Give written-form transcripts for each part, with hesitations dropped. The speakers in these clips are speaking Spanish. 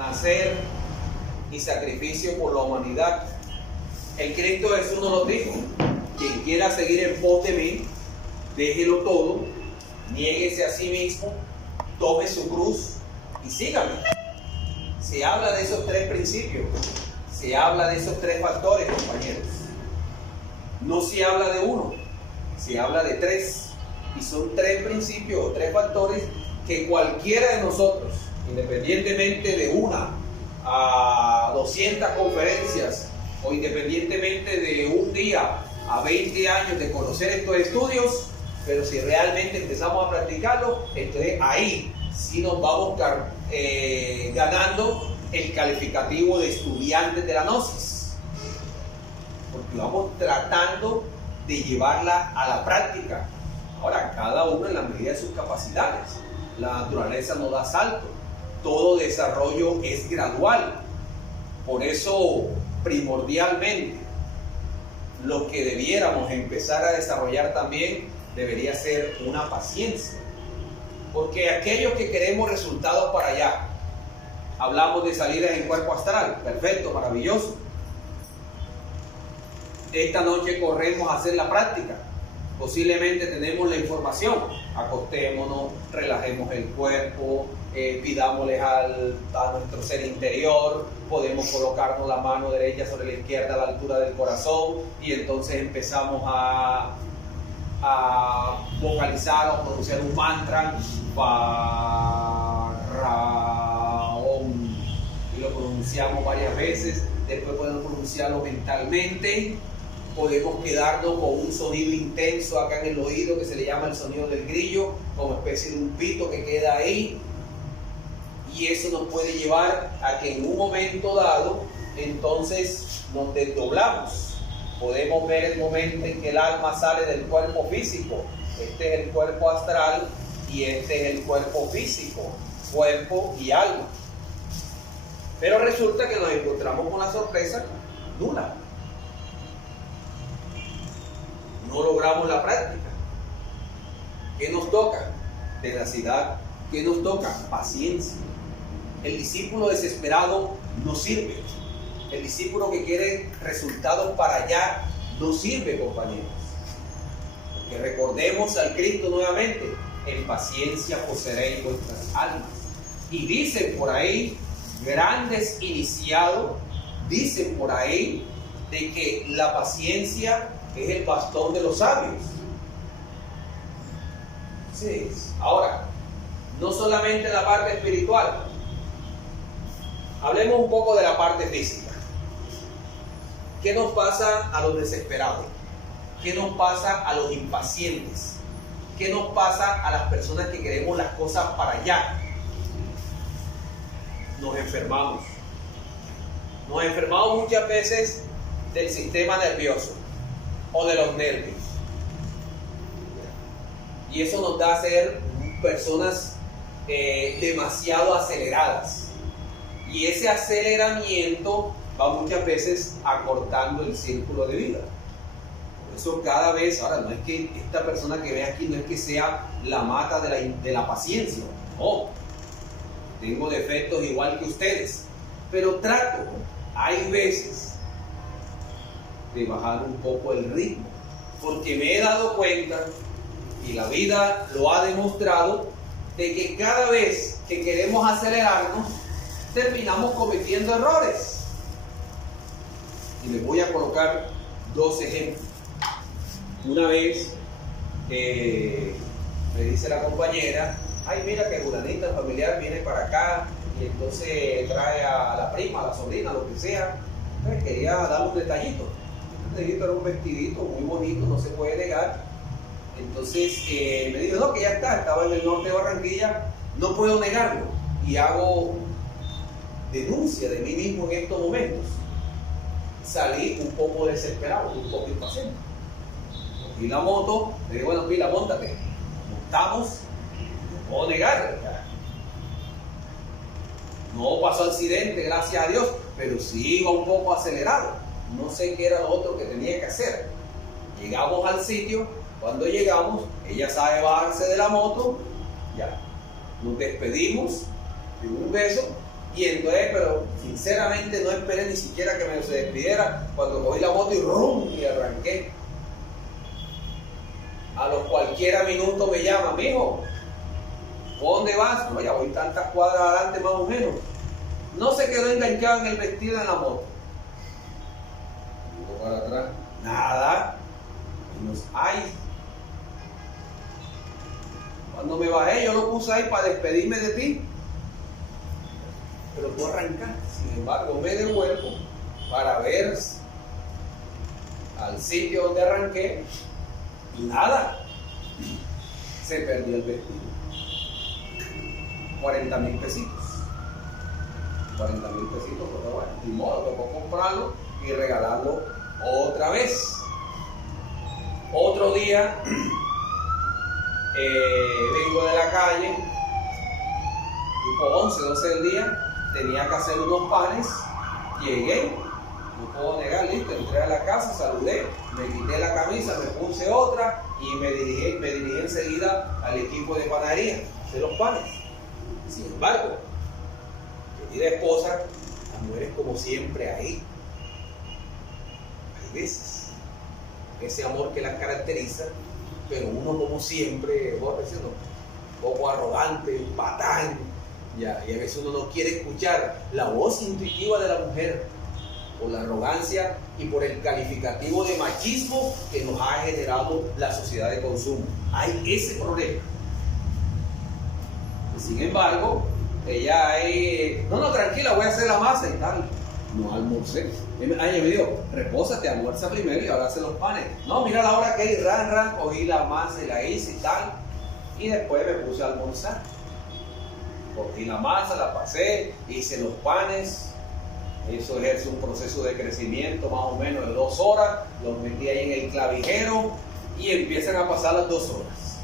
nacer y sacrificio por la humanidad. El Cristo Jesús nos lo dijo: quien quiera seguir en pos de mí, déjelo todo, niéguese a sí mismo, tome su cruz y sígame. Se habla de esos tres principios, se habla de esos tres factores, compañeros. No se habla de uno, se habla de tres. Y son tres principios o tres factores que cualquiera de nosotros, independientemente de una a 200 conferencias o independientemente de un día a 20 años de conocer estos estudios, pero si realmente empezamos a practicarlo, entonces ahí sí nos vamos ganando el calificativo de estudiantes de la Gnosis, porque vamos tratando de llevarla a la práctica. Ahora, cada uno en la medida de sus capacidades. La naturaleza no da salto, todo desarrollo es gradual. Por eso, primordialmente, lo que debiéramos empezar a desarrollar también debería ser una paciencia. Porque aquellos que queremos resultados para allá, hablamos de salidas en cuerpo astral, perfecto, maravilloso. Esta noche corremos a hacer la práctica. Posiblemente tenemos la información, acostémonos, relajemos el cuerpo, pidámosles a nuestro ser interior, podemos colocarnos la mano derecha sobre la izquierda a la altura del corazón y entonces empezamos a vocalizar o pronunciar un mantra, y lo pronunciamos varias veces. Después podemos pronunciarlo mentalmente. Podemos quedarnos con un sonido intenso acá en el oído que se le llama el sonido del grillo, como especie de un pito que queda ahí, y eso nos puede llevar a que en un momento dado entonces nos desdoblamos. Podemos ver el momento en que el alma sale del cuerpo físico. Este es el cuerpo astral y este es el cuerpo físico, cuerpo y alma. Pero resulta que nos encontramos con la sorpresa nula. No logramos la práctica. ¿Qué nos toca? Tenacidad. ¿Qué nos toca? Paciencia. El discípulo desesperado no sirve. El discípulo que quiere resultados para allá no sirve, compañeros. Porque recordemos al Cristo nuevamente: en paciencia poseeréis vuestras almas. Y dicen por ahí, grandes iniciados, dicen por ahí de que la paciencia es el bastón de los sabios. Sí. Ahora, no solamente la parte espiritual, hablemos un poco de la parte física. ¿Qué nos pasa a los desesperados? ¿Qué nos pasa a los impacientes? ¿Qué nos pasa a las personas que queremos las cosas para allá? Nos enfermamos. Nos enfermamos muchas veces del sistema nervioso o de los nervios, y eso nos da a ser personas demasiado aceleradas, y ese aceleramiento va muchas veces acortando el círculo de vida. Por eso cada vez, ahora no es que esta persona que ve aquí no es que sea la mata de la paciencia, no, tengo defectos igual que ustedes, pero hay veces de bajar un poco el ritmo, porque me he dado cuenta, y la vida lo ha demostrado, de que cada vez que queremos acelerarnos, terminamos cometiendo errores. Y les voy a colocar dos ejemplos. Una vez me dice la compañera: ay, mira que fulanita, el familiar, viene para acá y entonces trae a la prima, a la sobrina, lo que sea. Entonces quería dar un detallito. Era un vestidito muy bonito, no se puede negar. Entonces me dijo: no, que ya estaba en el norte de Barranquilla, no puedo negarlo. Y hago denuncia de mí mismo en estos momentos. Salí un poco desesperado, un poco impaciente. Cogí la moto, le dije: bueno, Pila, móntate. Montamos, no puedo negarlo. No pasó accidente, gracias a Dios, pero sí iba un poco acelerado. No sé qué era lo otro que tenía que hacer. Llegamos al sitio. Cuando llegamos, ella sabe bajarse de la moto. Ya, nos despedimos de un beso Y entonces, pero sinceramente no esperé ni siquiera que me se despidiera cuando cogí la moto y ¡rum! Y arranqué. A los cualquiera minuto me llama, mijo, ¿por dónde vas? No, ya voy tantas cuadras adelante más o menos. No se quedó enganchado en el vestido en la moto. Miró para atrás, nada. Ay. Cuando me bajé, yo lo puse ahí para despedirme de ti. Pero puedo arrancar. Sin embargo, me devuelvo para ver al sitio donde arranqué y nada. Se perdió el vestido. 40,000 pesitos. 40,000 pesitos, pero bueno, ni modo, tocó comprarlo y regalarlo otra vez. Otro día vengo de la calle, tipo 11, 12 del día, tenía que hacer unos panes, llegué, no puedo negar, listo, entré a la casa, saludé, me quité la camisa, me puse otra y me dirigí enseguida al equipo de panadería, hacer los panes. Sin embargo, querida esposa, la mujer es como siempre ahí. Hay veces ese amor que las caracteriza, pero uno como siempre, un poco arrogante, patán, y a veces uno no quiere escuchar la voz intuitiva de la mujer, por la arrogancia y por el calificativo de machismo que nos ha generado la sociedad de consumo. Hay ese problema. Sin embargo, ella no, tranquila, voy a hacer la masa y tal. No almorcé. Ella me dijo, repósate, almuerza primero y ahora hace los panes. No, mira la hora que hay, cogí la masa y la hice y tal. Y después me puse a almorzar. Cogí la masa, la pasé, hice los panes. Eso ejerce un proceso de crecimiento más o menos de 2 horas. Los metí ahí en el clavijero y empiezan a pasar las 2 horas.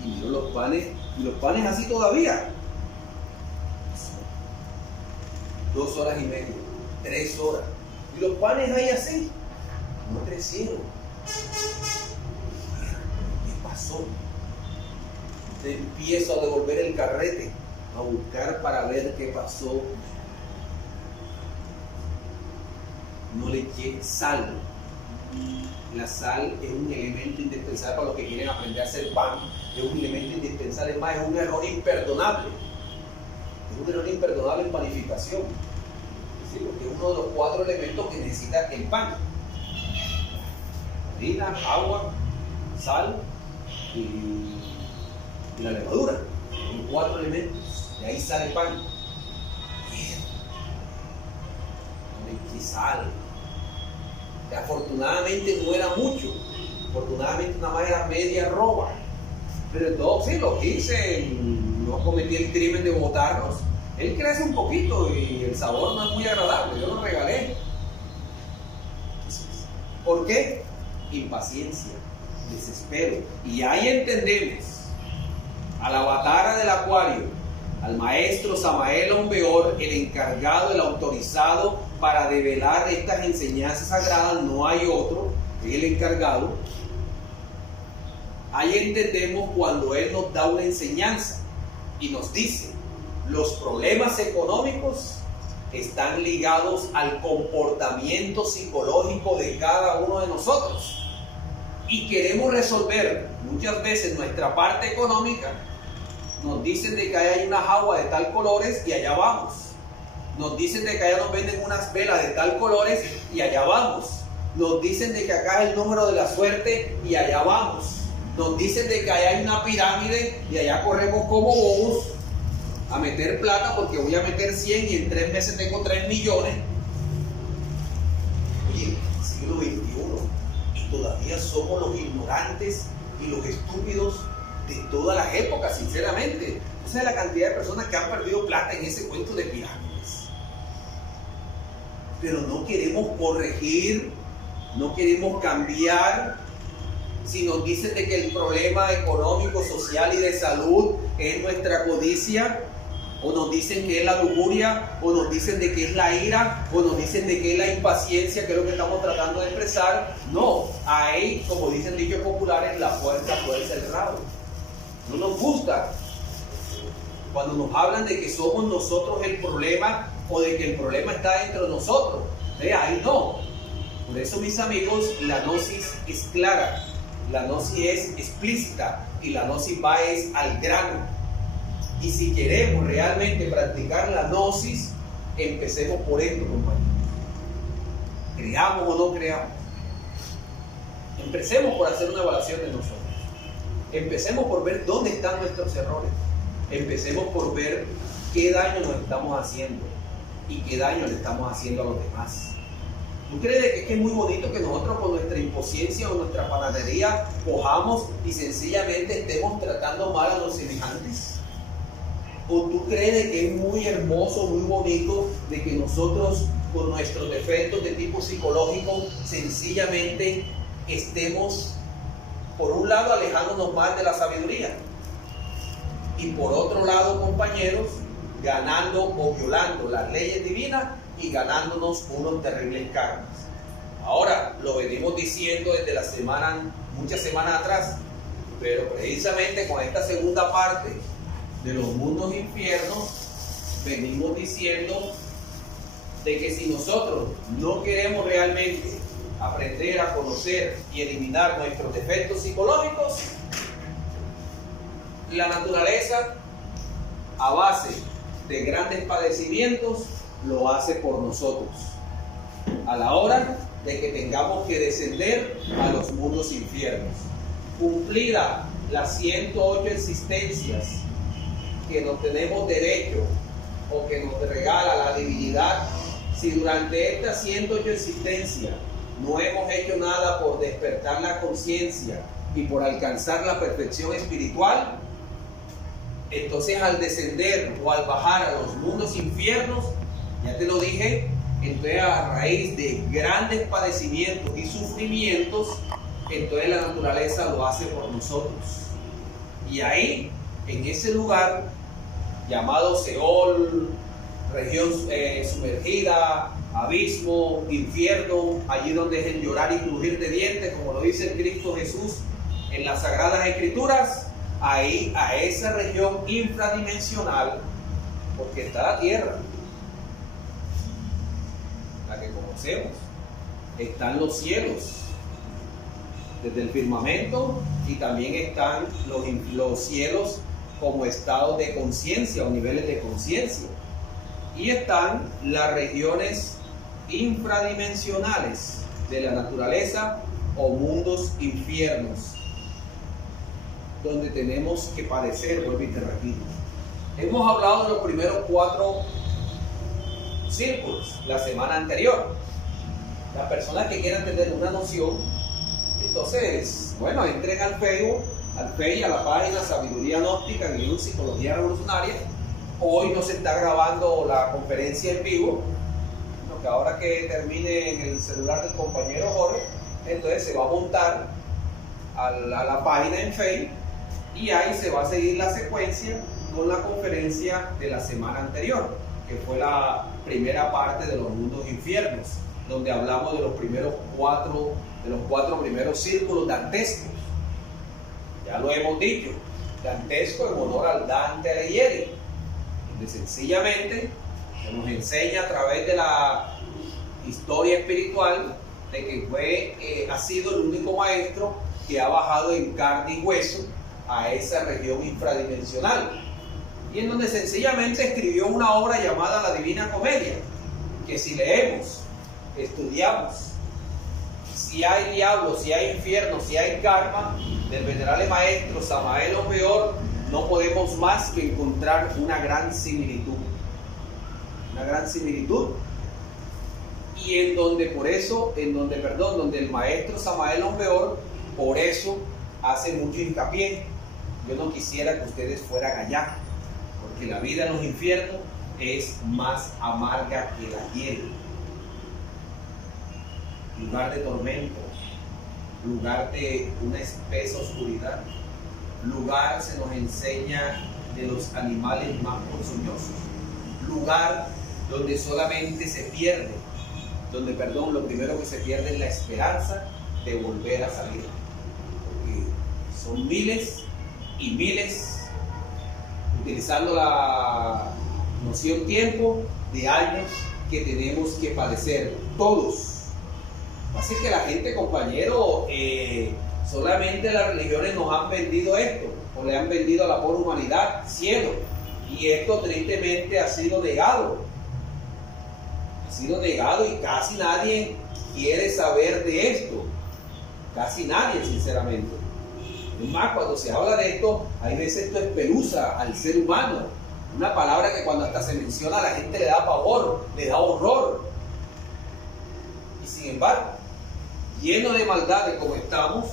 Y miro los panes así todavía. 2 horas y media, 3 horas. Y los panes ahí así, no crecieron. ¿Qué pasó? Te empiezo a devolver el carrete, a buscar para ver qué pasó. No le eché sal. La sal es un elemento indispensable para los que quieren aprender a hacer pan. Es un elemento indispensable, más es un error imperdonable. Es un error imperdonable en panificación. ¿Sí? Porque es uno de los 4 elementos que necesita el pan: harina, agua, sal y la levadura. Son 4 elementos. De ahí sale el pan. No le eché sal. Que afortunadamente no era mucho. Afortunadamente nada más era media roba. Pero entonces sí, lo hice, no cometí el crimen de botarlos. Él crece un poquito y el sabor no es muy agradable, yo lo regalé. ¿Por qué? Impaciencia, desespero. Y ahí entendemos al avatar del acuario, al maestro Samael Onbeor, el encargado, el autorizado para develar estas enseñanzas sagradas, no hay otro, es el encargado. Ahí entendemos cuando él nos da una enseñanza y nos dice: los problemas económicos están ligados al comportamiento psicológico de cada uno de nosotros y queremos resolver muchas veces nuestra parte económica. Nos dicen de que hay una jagua de tal colores y allá vamos. Nos dicen de que allá nos venden unas velas de tal colores y allá vamos. Nos dicen de que acá es el número de la suerte y allá vamos. Nos dicen de que allá hay una pirámide y allá corremos como bobos a meter plata porque voy a meter 100 y en 3 meses tengo 3 millones. Oye, siglo XXI, y todavía somos los ignorantes y los estúpidos de todas las épocas, sinceramente. O sea, la cantidad de personas que han perdido plata en ese cuento de pirámides. Pero no queremos corregir, no queremos cambiar. Si nos dicen de que el problema económico, social y de salud es nuestra codicia, o nos dicen que es la lujuria, o nos dicen de que es la ira, o nos dicen de que es la impaciencia, que es lo que estamos tratando de expresar, no, ahí, como dicen dichos populares, la puerta puede ser el rabo. No nos gusta. cuando nos hablan de que somos nosotros el problema o de que el problema está dentro de nosotros. Ahí no. Por eso, mis amigos, la gnosis es clara, la gnosis es explícita y la gnosis va al grano. Y si queremos realmente practicar la gnosis, empecemos por esto, compañeros. Creamos o no creamos. Empecemos por hacer una evaluación de nosotros. Empecemos por ver dónde están nuestros errores. Empecemos por ver qué daño nos estamos haciendo y qué daño le estamos haciendo a los demás. ¿Tú crees que es muy bonito que nosotros con nuestra impaciencia o nuestra panadería cojamos y sencillamente estemos tratando mal a los semejantes? ¿O tú crees que es muy hermoso, muy bonito de que nosotros con nuestros defectos de tipo psicológico sencillamente estemos por un lado alejándonos más de la sabiduría y por otro lado, compañeros, ganando o violando las leyes divinas y ganándonos unos terribles karmas? Ahora, lo venimos diciendo desde muchas semanas atrás, pero precisamente con esta segunda parte de los mundos infiernos, venimos diciendo de que si nosotros no queremos realmente aprender a conocer y eliminar nuestros defectos psicológicos, la naturaleza, a base de grandes padecimientos, lo hace por nosotros. A la hora de que tengamos que descender a los mundos infiernos, cumplida las 108 existencias que nos tenemos derecho o que nos regala la divinidad, si durante estas 108 existencias no hemos hecho nada por despertar la conciencia y por alcanzar la perfección espiritual, entonces al descender o al bajar a los mundos infiernos, ya te lo dije, entonces a raíz de grandes padecimientos y sufrimientos, entonces la naturaleza lo hace por nosotros. Y ahí, en ese lugar llamado Seol, región sumergida, abismo, infierno, allí donde es el llorar y crujir de dientes, como lo dice el Cristo Jesús en las Sagradas Escrituras, ahí a esa región infradimensional, porque está la tierra, la que conocemos, están los cielos, desde el firmamento, y también están los cielos como estados de conciencia o niveles de conciencia, y están las regiones infradimensionales de la naturaleza o mundos infiernos, donde tenemos que padecer, vuelvo y te repito. Hemos hablado de los primeros 4 círculos la semana anterior. Las personas que quieran tener una noción, entonces, bueno, entren al Facebook, al Face, a la página Sabiduría Gnóstica, en Psicología Revolucionaria. Hoy no se está grabando la conferencia en vivo, porque ahora que termine en el celular del compañero Jorge, entonces se va a montar a la página en Facebook y ahí se va a seguir la secuencia con la conferencia de la semana anterior, que fue la primera parte de los mundos infiernos, donde hablamos de los cuatro primeros círculos dantescos. Ya lo hemos dicho, dantesco en honor al Dante Alighieri, donde sencillamente se nos enseña a través de la historia espiritual de que ha sido el único maestro que ha bajado en carne y hueso a esa región infradimensional, y en donde sencillamente escribió una obra llamada La Divina Comedia, que si leemos, estudiamos, si hay diablo, si hay infierno, si hay karma, del venerable maestro Samael Aumeor, no podemos más que encontrar una gran similitud. Una gran similitud. Y en donde donde el maestro Samael Aumeor, por eso hace mucho hincapié. Yo no quisiera que ustedes fueran allá, porque la vida en los infiernos es más amarga que la hiel. Lugar de tormento, lugar de una espesa oscuridad, lugar, se nos enseña, de los animales más ponzoñosos, lugar donde solamente se pierde, lo primero que se pierde es la esperanza de volver a salir, porque son miles y miles utilizando la noción tiempo, de años que tenemos que padecer todos. Así que la gente, compañero, solamente las religiones nos han vendido esto, o le han vendido a la pobre humanidad cielo, y esto tristemente ha sido negado. Ha sido negado y casi nadie quiere saber de esto. Casi nadie, sinceramente. Es más, cuando se habla de esto, hay veces esto espeluza al ser humano. Una palabra que cuando hasta se menciona a la gente le da pavor, le da horror. Y sin embargo, lleno de maldades como estamos,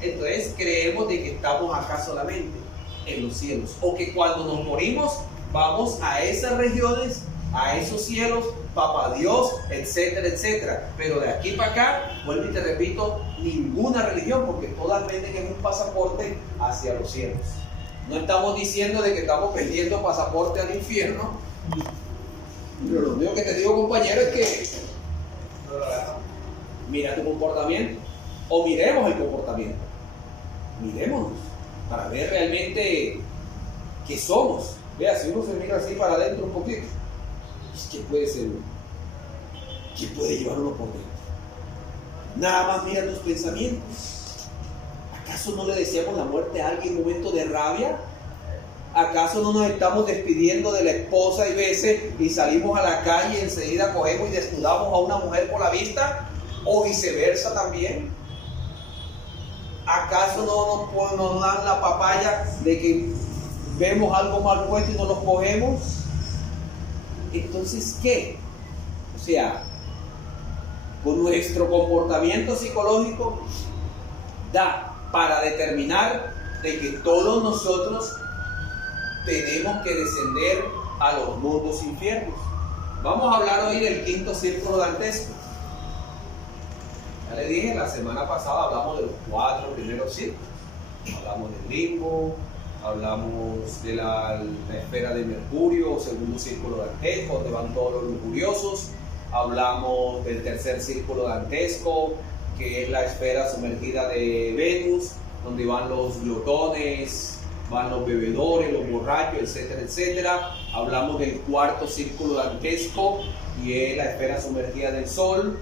entonces creemos de que estamos acá solamente, en los cielos. O que cuando nos morimos, vamos a esas regiones, a esos cielos, papá Dios, etcétera, etcétera. Pero de aquí para acá, vuelvo y te repito, ninguna religión, porque todas venden en un pasaporte hacia los cielos. No estamos diciendo de que estamos vendiendo pasaporte al infierno, pero lo único que te digo, compañero, es que mira tu comportamiento, o miremos el comportamiento, miremos para ver realmente qué somos. Vea, si uno se mira así para adentro un poquito, ¿qué puede ser uno? ¿Qué puede llevar uno por dentro? Nada más mira tus pensamientos. ¿Acaso no le deseamos la muerte a alguien en un momento de rabia? ¿Acaso no nos estamos despidiendo de la esposa y veces y salimos a la calle y enseguida cogemos y desnudamos a una mujer por la vista? ¿O viceversa también? ¿Acaso no nos dan la papaya de que vemos algo mal puesto y no lo cogemos? Entonces, ¿qué? O sea, con nuestro comportamiento psicológico da para determinar de que todos nosotros tenemos que descender a los mundos infiernos. Vamos a hablar hoy del quinto círculo dantesco. Ya le dije, la semana pasada hablamos de los 4 primeros círculos. Hablamos del limbo, hablamos de la esfera de Mercurio, segundo círculo dantesco, donde van todos los lujuriosos. Hablamos del tercer círculo dantesco, que es la esfera sumergida de Venus, donde van los glotones, van los bebedores, los borrachos, etcétera, etcétera. Hablamos del cuarto círculo dantesco, y es la esfera sumergida del Sol,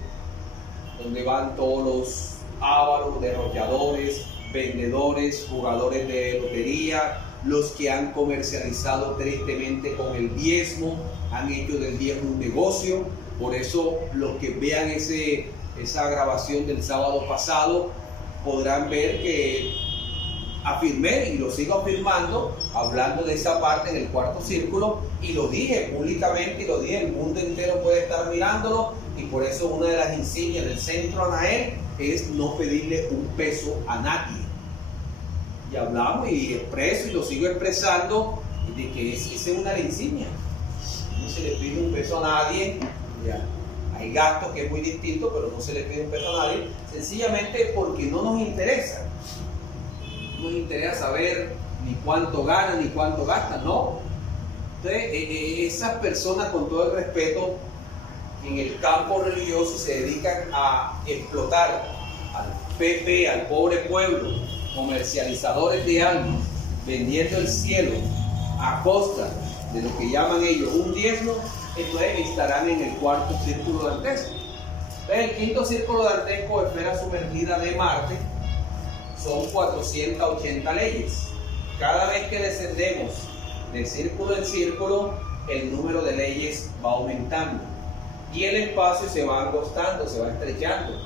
donde van todos los ávaros, derrocadores, vendedores, jugadores de lotería, los que han comercializado tristemente con el diezmo, han hecho del diezmo un negocio. Por eso los que vean esa grabación del sábado pasado podrán ver que afirmé y lo sigo afirmando, hablando de esa parte en el cuarto círculo, y lo dije públicamente y lo dije, el mundo entero puede estar mirándolo, y por eso una de las insignias del centro Anael es no pedirle un peso a nadie. Y hablamos y expreso y lo sigo expresando de que esa es una de las insignias. No se le pide un peso a nadie. Ya. Hay gastos que es muy distinto, pero no se le pide un peso a nadie, sencillamente porque no nos interesa. No nos interesa saber ni cuánto ganan ni cuánto gastan, ¿no? Entonces, esas personas, con todo el respeto, en el campo religioso se dedican a explotar al PP, al pobre pueblo, comercializadores de almas, vendiendo el cielo a costa de lo que llaman ellos un diezmo. Entonces estarán en el cuarto círculo dantesco. Entonces, el quinto círculo dantesco, esfera sumergida de Marte, son 480 leyes. Cada vez que descendemos de círculo en círculo, el número de leyes va aumentando y el espacio se va angostando, se va estrechando,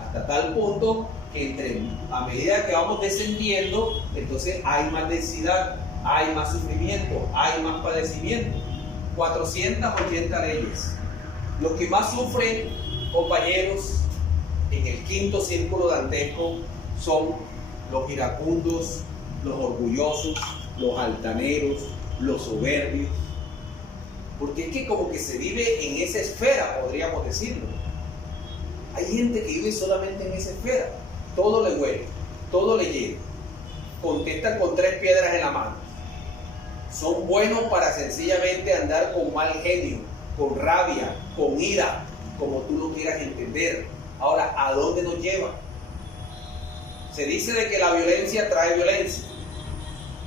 hasta tal punto que a medida que vamos descendiendo, entonces hay más densidad, hay más sufrimiento, hay más padecimiento. 480 leyes. Los que más sufren, compañeros, en el quinto círculo dantesco son los iracundos, los orgullosos, los altaneros, los soberbios. Porque es que como que se vive en esa esfera, podríamos decirlo. Hay gente que vive solamente en esa esfera. Todo le huele, todo le llega. Contestan con 3 piedras en la mano. Son buenos para sencillamente andar con mal genio, con rabia, con ira, como tú lo quieras entender. Ahora, ¿a dónde nos lleva? Se dice de que la violencia trae violencia.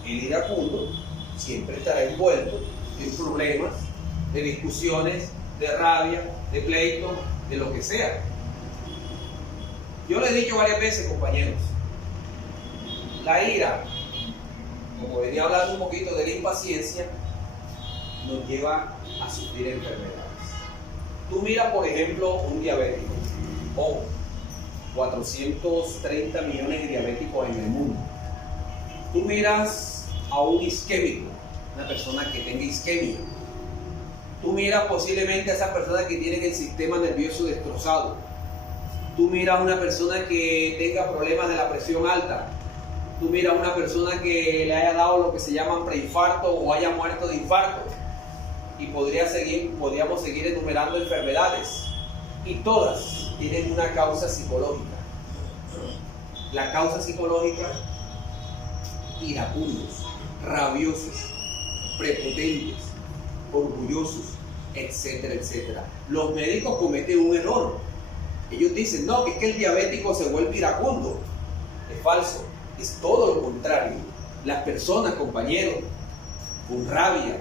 El iracundo siempre estará envuelto en problemas, de discusiones, de rabia, de pleito, de lo que sea. Yo le he dicho varias veces, compañeros, la ira, como venía hablando un poquito de la impaciencia, nos lleva a sufrir enfermedades. Tú miras, por ejemplo, un diabético, o 430 millones de diabéticos en el mundo. Tú miras a un isquémico, una persona que tenga isquemia. Tú miras posiblemente a esa persona que tiene el sistema nervioso destrozado. Tú miras a una persona que tenga problemas de la presión alta. Tú miras a una persona que le haya dado lo que se llama preinfarto o haya muerto de infarto. Y podríamos seguir enumerando enfermedades. Y todas tienen una causa psicológica. La causa psicológica: iracundos, rabiosos, prepotentes, orgullosos, etcétera, etcétera. Los médicos cometen un error. Ellos dicen, no, que es que el diabético se vuelve iracundo. Es falso, es todo lo contrario. Las personas, compañeros, con rabia,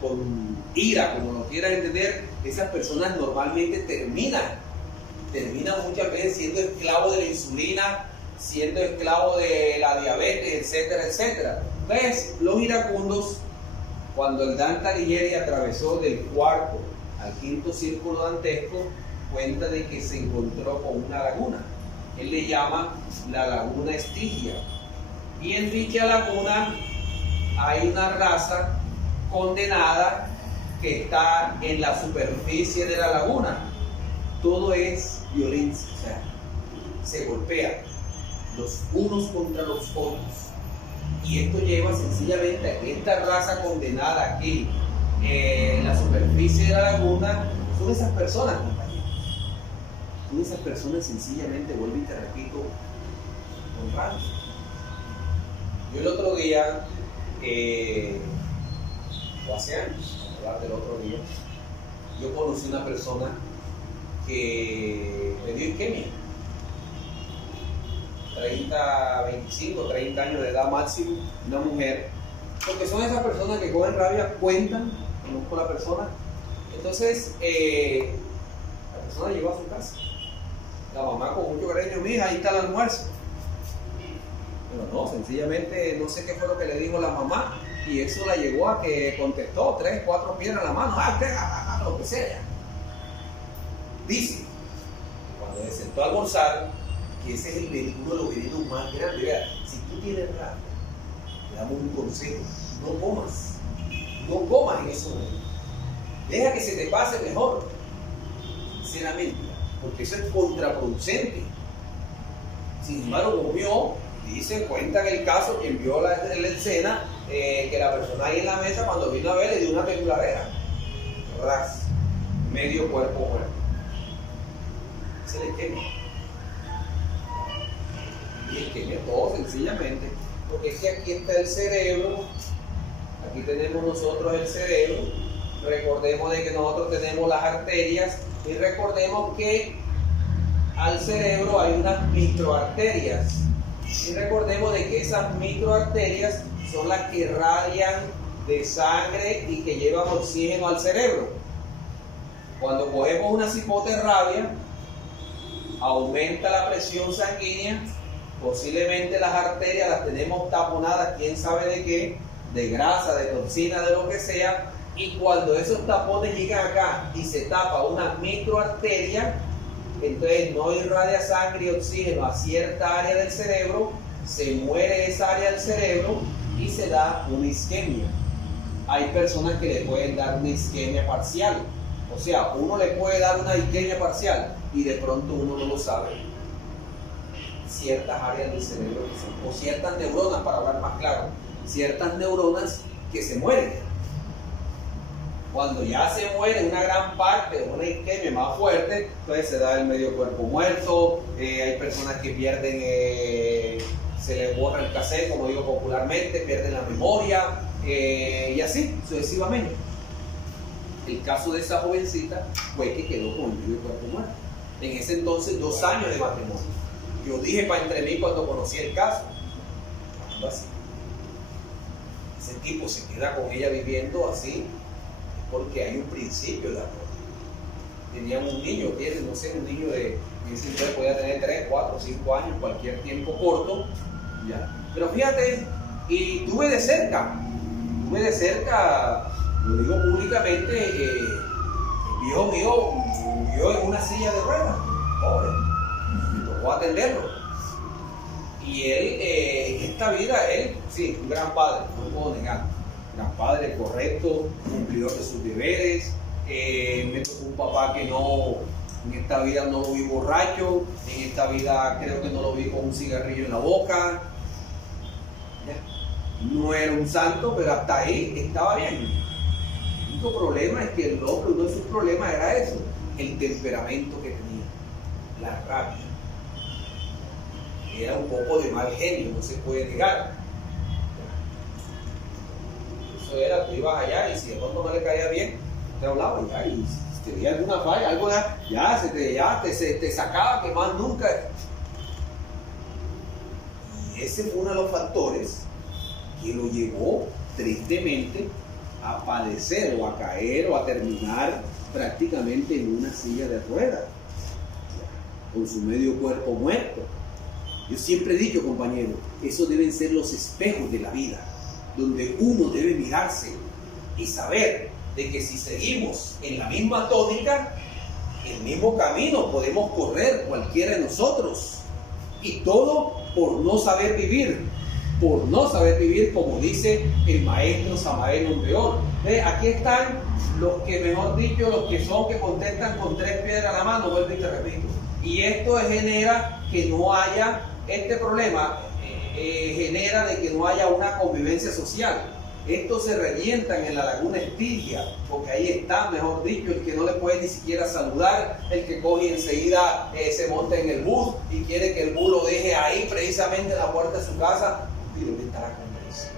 con ira, como lo quieran entender, esas personas normalmente terminan muchas veces siendo esclavos de la insulina, siendo esclavos de la diabetes, etcétera, etcétera. Entonces, los iracundos, cuando el Dante Alighieri atravesó del cuarto al quinto círculo dantesco, cuenta de que se encontró con una laguna. Él le llama la laguna Estigia. Y en dicha laguna hay una raza condenada que está en la superficie de la laguna. Todo es violencia, o sea, se golpean los unos contra los otros. Y esto lleva sencillamente a que esta raza condenada aquí en la superficie de la laguna son esas personas, compañeros. Son esas personas sencillamente, vuelvo y te repito, con rabia. Yo el otro día, o hace años, hablar del otro día, yo conocí una persona que le dio isquemia. 25, 30 años de edad máximo, una mujer, porque son esas personas que cogen rabia, cuentan, conozco a la persona. Entonces la persona llegó a su casa, la mamá con mucho cariño: mi hija, ahí está el almuerzo. Pero no, sencillamente no sé qué fue lo que le dijo la mamá, y eso la llevó a que contestó 3, 4 piedras en la mano, lo que sea. Dice, cuando se sentó a almorzar, que ese es uno de los venenos más grandes. Vea, si tú tienes rabia, le damos un consejo: no comas en esos momentos. Deja que se te pase mejor, sinceramente, porque eso es contraproducente. Sin embargo, comió, cuentan el caso, quien vio la escena, que la persona ahí en la mesa, cuando vino a ver, le dio una tembladera, ras, medio cuerpo muerto. Se le quema. Y el que todo sencillamente, porque es que aquí está el cerebro, aquí tenemos nosotros el cerebro, recordemos de que nosotros tenemos las arterias, y recordemos que al cerebro hay unas microarterias, y recordemos de que esas microarterias son las que irradian de sangre y que llevan oxígeno al cerebro. Cuando cogemos una cipote de rabia, aumenta la presión sanguínea. Posiblemente las arterias las tenemos taponadas, quién sabe de qué, de grasa, de toxina, de lo que sea, y cuando esos tapones llegan acá y se tapa una microarteria, entonces no irradia sangre y oxígeno a cierta área del cerebro, se muere esa área del cerebro y se da una isquemia. Hay personas que le pueden dar una isquemia parcial, o sea, uno le puede dar una isquemia parcial y de pronto uno no lo sabe. Ciertas áreas del cerebro o ciertas neuronas, para hablar más claro, ciertas neuronas que se mueren. Cuando ya se muere una gran parte de una isquemia más fuerte, entonces se da el medio cuerpo muerto, hay personas que pierden, se les borra el cassette, como digo popularmente, pierden la memoria, y así sucesivamente. El caso de esa jovencita fue que quedó con el medio cuerpo muerto. En ese entonces, 2 años de matrimonio. Yo dije para entre mí cuando conocí el caso, así. Ese tipo se queda con ella viviendo así, es porque hay un principio de amor. Tenían un niño, tienen, no sé, un niño de, que podía tener 3, 4, 5 años, cualquier tiempo corto, ya. Pero fíjate, y tuve de cerca, lo digo públicamente, el viejo mío murió en una silla de ruedas, pobre, me tocó atenderlo. Y él, en esta vida, él, sí, un gran padre, no puedo negar, gran padre, correcto, cumplidor de sus deberes. Me tocó un papá que no, en esta vida no lo vi borracho, en esta vida creo que no lo vi con un cigarrillo en la boca. No era un santo, pero hasta ahí estaba bien. El único problema es que el hombre, uno de sus problemas era eso, el temperamento que tenía, la rabia. Era un poco de mal genio, no se puede negar. Eso era, tú ibas allá y si de pronto no le caía bien, te hablaba ya, y si te veía alguna falla, algo ya se te sacaba, que más nunca. Y ese fue uno de los factores que lo llevó tristemente a padecer o a caer o a terminar prácticamente en una silla de ruedas, con su medio cuerpo muerto. Yo siempre he dicho, compañero, esos deben ser los espejos de la vida, donde uno debe mirarse y saber de que si seguimos en la misma tónica, el mismo camino podemos correr cualquiera de nosotros, y todo por no saber vivir, como dice el maestro Samael Monteor. Aquí están los que, mejor dicho, los que contestan con 3 piedras a la mano, vuelvo y te repito. Y esto genera que no haya, este problema genera de que no haya una convivencia social. Estos se revientan en la laguna Estigia, porque ahí está, mejor dicho, el que no le puede ni siquiera saludar, el que coge y enseguida se monta en el bus y quiere que el bus lo deje ahí precisamente en la puerta de su casa. ¿Y dónde está la conversación?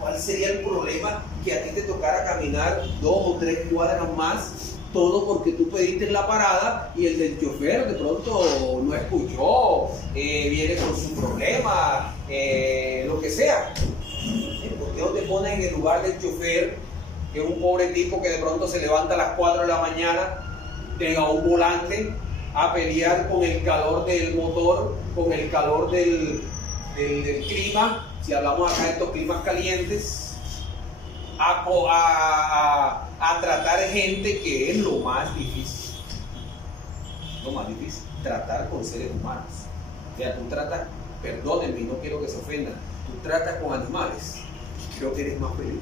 ¿Cuál sería el problema que a ti te tocara caminar 2 o 3 cuadras más? Todo porque tú pediste en la parada y el del chofer de pronto no escuchó, viene con su problema, lo que sea. ¿Por qué no te pones en el lugar del chofer, que es un pobre tipo que de pronto se levanta a las 4 de la mañana, pega un volante a pelear con el calor del motor, con el calor del clima, si hablamos acá de estos climas calientes, a tratar gente, que es lo más difícil, tratar con seres humanos. O sea, tú tratas, perdónenme, no quiero que se ofendan, tú tratas con animales, creo que eres más feliz.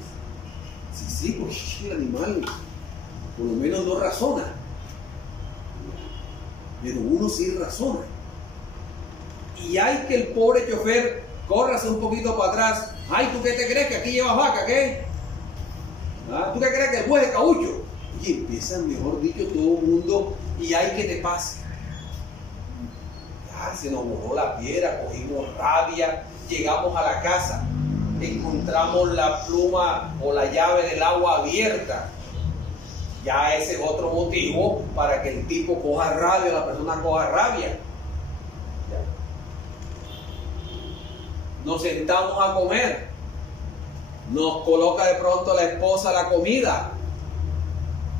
Sí, porque el animal por lo menos no razona, pero uno sí razona. Y hay que el pobre chofer córrase un poquito para atrás. Ay, ¿tú qué te crees que aquí llevas vaca? ¿Qué? ¿Tú qué crees que el juez es caucho? Y empiezan, mejor dicho, todo el mundo, y hay que te pase. Ya se nos borró la piedra, cogimos rabia, llegamos a la casa, encontramos la pluma o la llave del agua abierta. Ya ese es otro motivo para que el tipo coja rabia, la persona coja rabia. Nos sentamos a comer, nos coloca de pronto la esposa la comida,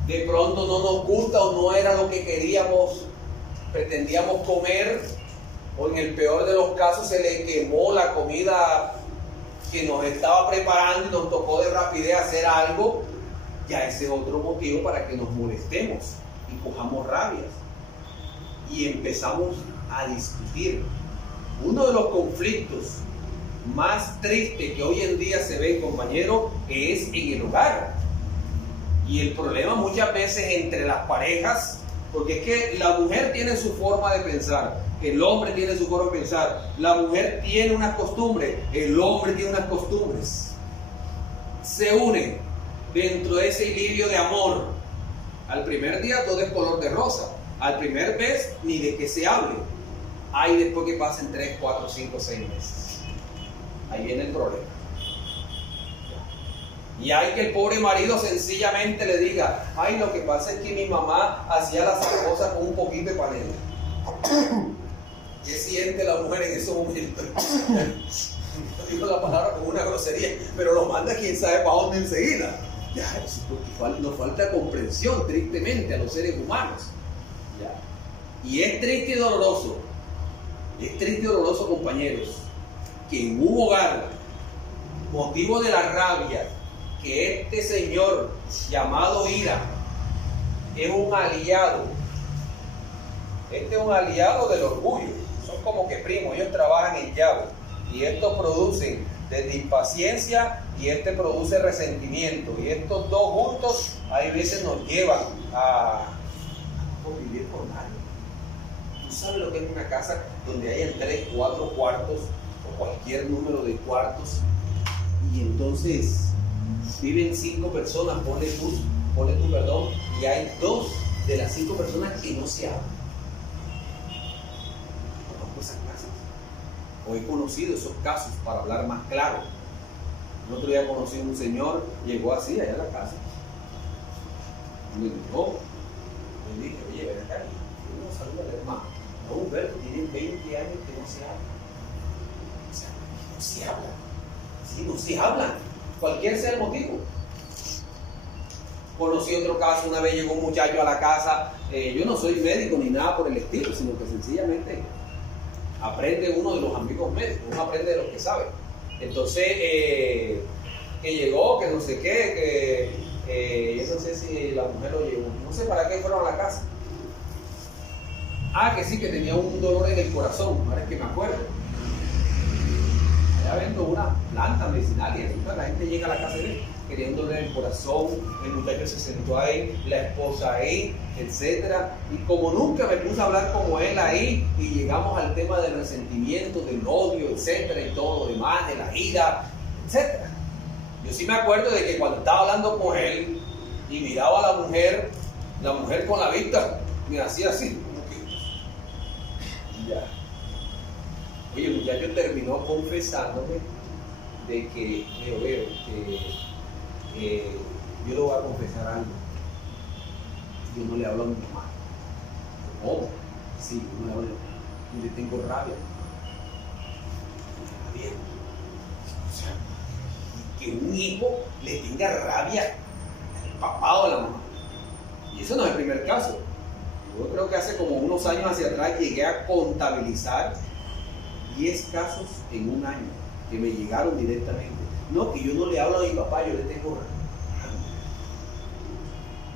de pronto no nos gusta o no era lo que queríamos, pretendíamos comer, o en el peor de los casos se le quemó la comida que nos estaba preparando y nos tocó de rapidez hacer algo. Ya ese es otro motivo para que nos molestemos y cojamos rabias y empezamos a discutir. Uno de los conflictos más triste que hoy en día se ve, compañero, es en el hogar. Y el problema muchas veces entre las parejas, porque es que la mujer tiene su forma de pensar, el hombre tiene su forma de pensar, la mujer tiene unas costumbres, el hombre tiene unas costumbres. Se unen dentro de ese idilio de amor. Al primer día todo es color de rosa, al primer mes ni de que se hable. Ahí después que pasen 3, 4, 5, 6 meses. Ahí viene el problema. Y hay que el pobre marido sencillamente le diga: ay, lo que pasa es que mi mamá hacía las cosas con un poquito de panela. ¿Qué siente la mujer en esos momentos? No digo la palabra como una grosería, pero lo manda quién sabe para dónde enseguida. Ya, eso es porque nos falta comprensión, tristemente, a los seres humanos. Ya. Y es triste y doloroso. Es triste y doloroso, compañeros, que en un hogar, motivo de la rabia, que este señor llamado ira es un aliado. Este es un aliado del orgullo. Son como que primos, ellos trabajan en llave. Y estos producen desde impaciencia y este produce resentimiento. Y estos dos juntos, hay veces nos llevan a convivir con nadie. ¿Tú sabes lo que es una casa donde hayan 3, 4 cuartos o cualquier número de cuartos? Y entonces viven 5 personas, ponle tú, perdón, y hay 2 de las 5 personas que no se hablan. Conozco esas casas, o he conocido esos casos para hablar más claro. El otro día conocí a un señor, llegó así allá a la casa, y me dijo, le dije, oye, ven acá, y uno saluda al hermano. No, Humberto, tienen 20 años que no se hablan. O sea, no se hablan. Sí, no se hablan. Cualquier sea el motivo. Conocí otro caso, una vez llegó un muchacho a la casa, yo no soy médico ni nada por el estilo, sino que sencillamente aprende uno de los amigos médicos, uno aprende de los que sabe. Entonces, que llegó, que no sé qué, que yo no sé si la mujer lo llevó, no sé para qué fueron a la casa. Que sí, que tenía un dolor en el corazón, ahora es que me acuerdo. Allá vendo una planta medicinal y resulta, la gente llega a la casa de él, quería un dolor en el corazón, el muchacho se sentó ahí, la esposa ahí, etcétera. Y como nunca me puse a hablar como él ahí, y llegamos al tema del resentimiento, del odio, etcétera, y todo lo demás, de la ira, etcétera. Yo sí me acuerdo de que cuando estaba hablando con él y miraba a la mujer con la vista, me hacía así. Ya. Oye, el muchacho terminó confesándome de que, yo le voy a confesar algo. Yo no le hablo a mi mamá. ¿Cómo? Sí, yo no le hablo. Yo le tengo rabia. O sea, que un hijo le tenga rabia al papá o a la mamá. Y eso no es el primer caso. Yo creo que hace como unos años hacia atrás llegué a contabilizar 10 casos en un año que me llegaron directamente. No, que yo no le hablo a mi papá, yo le tengo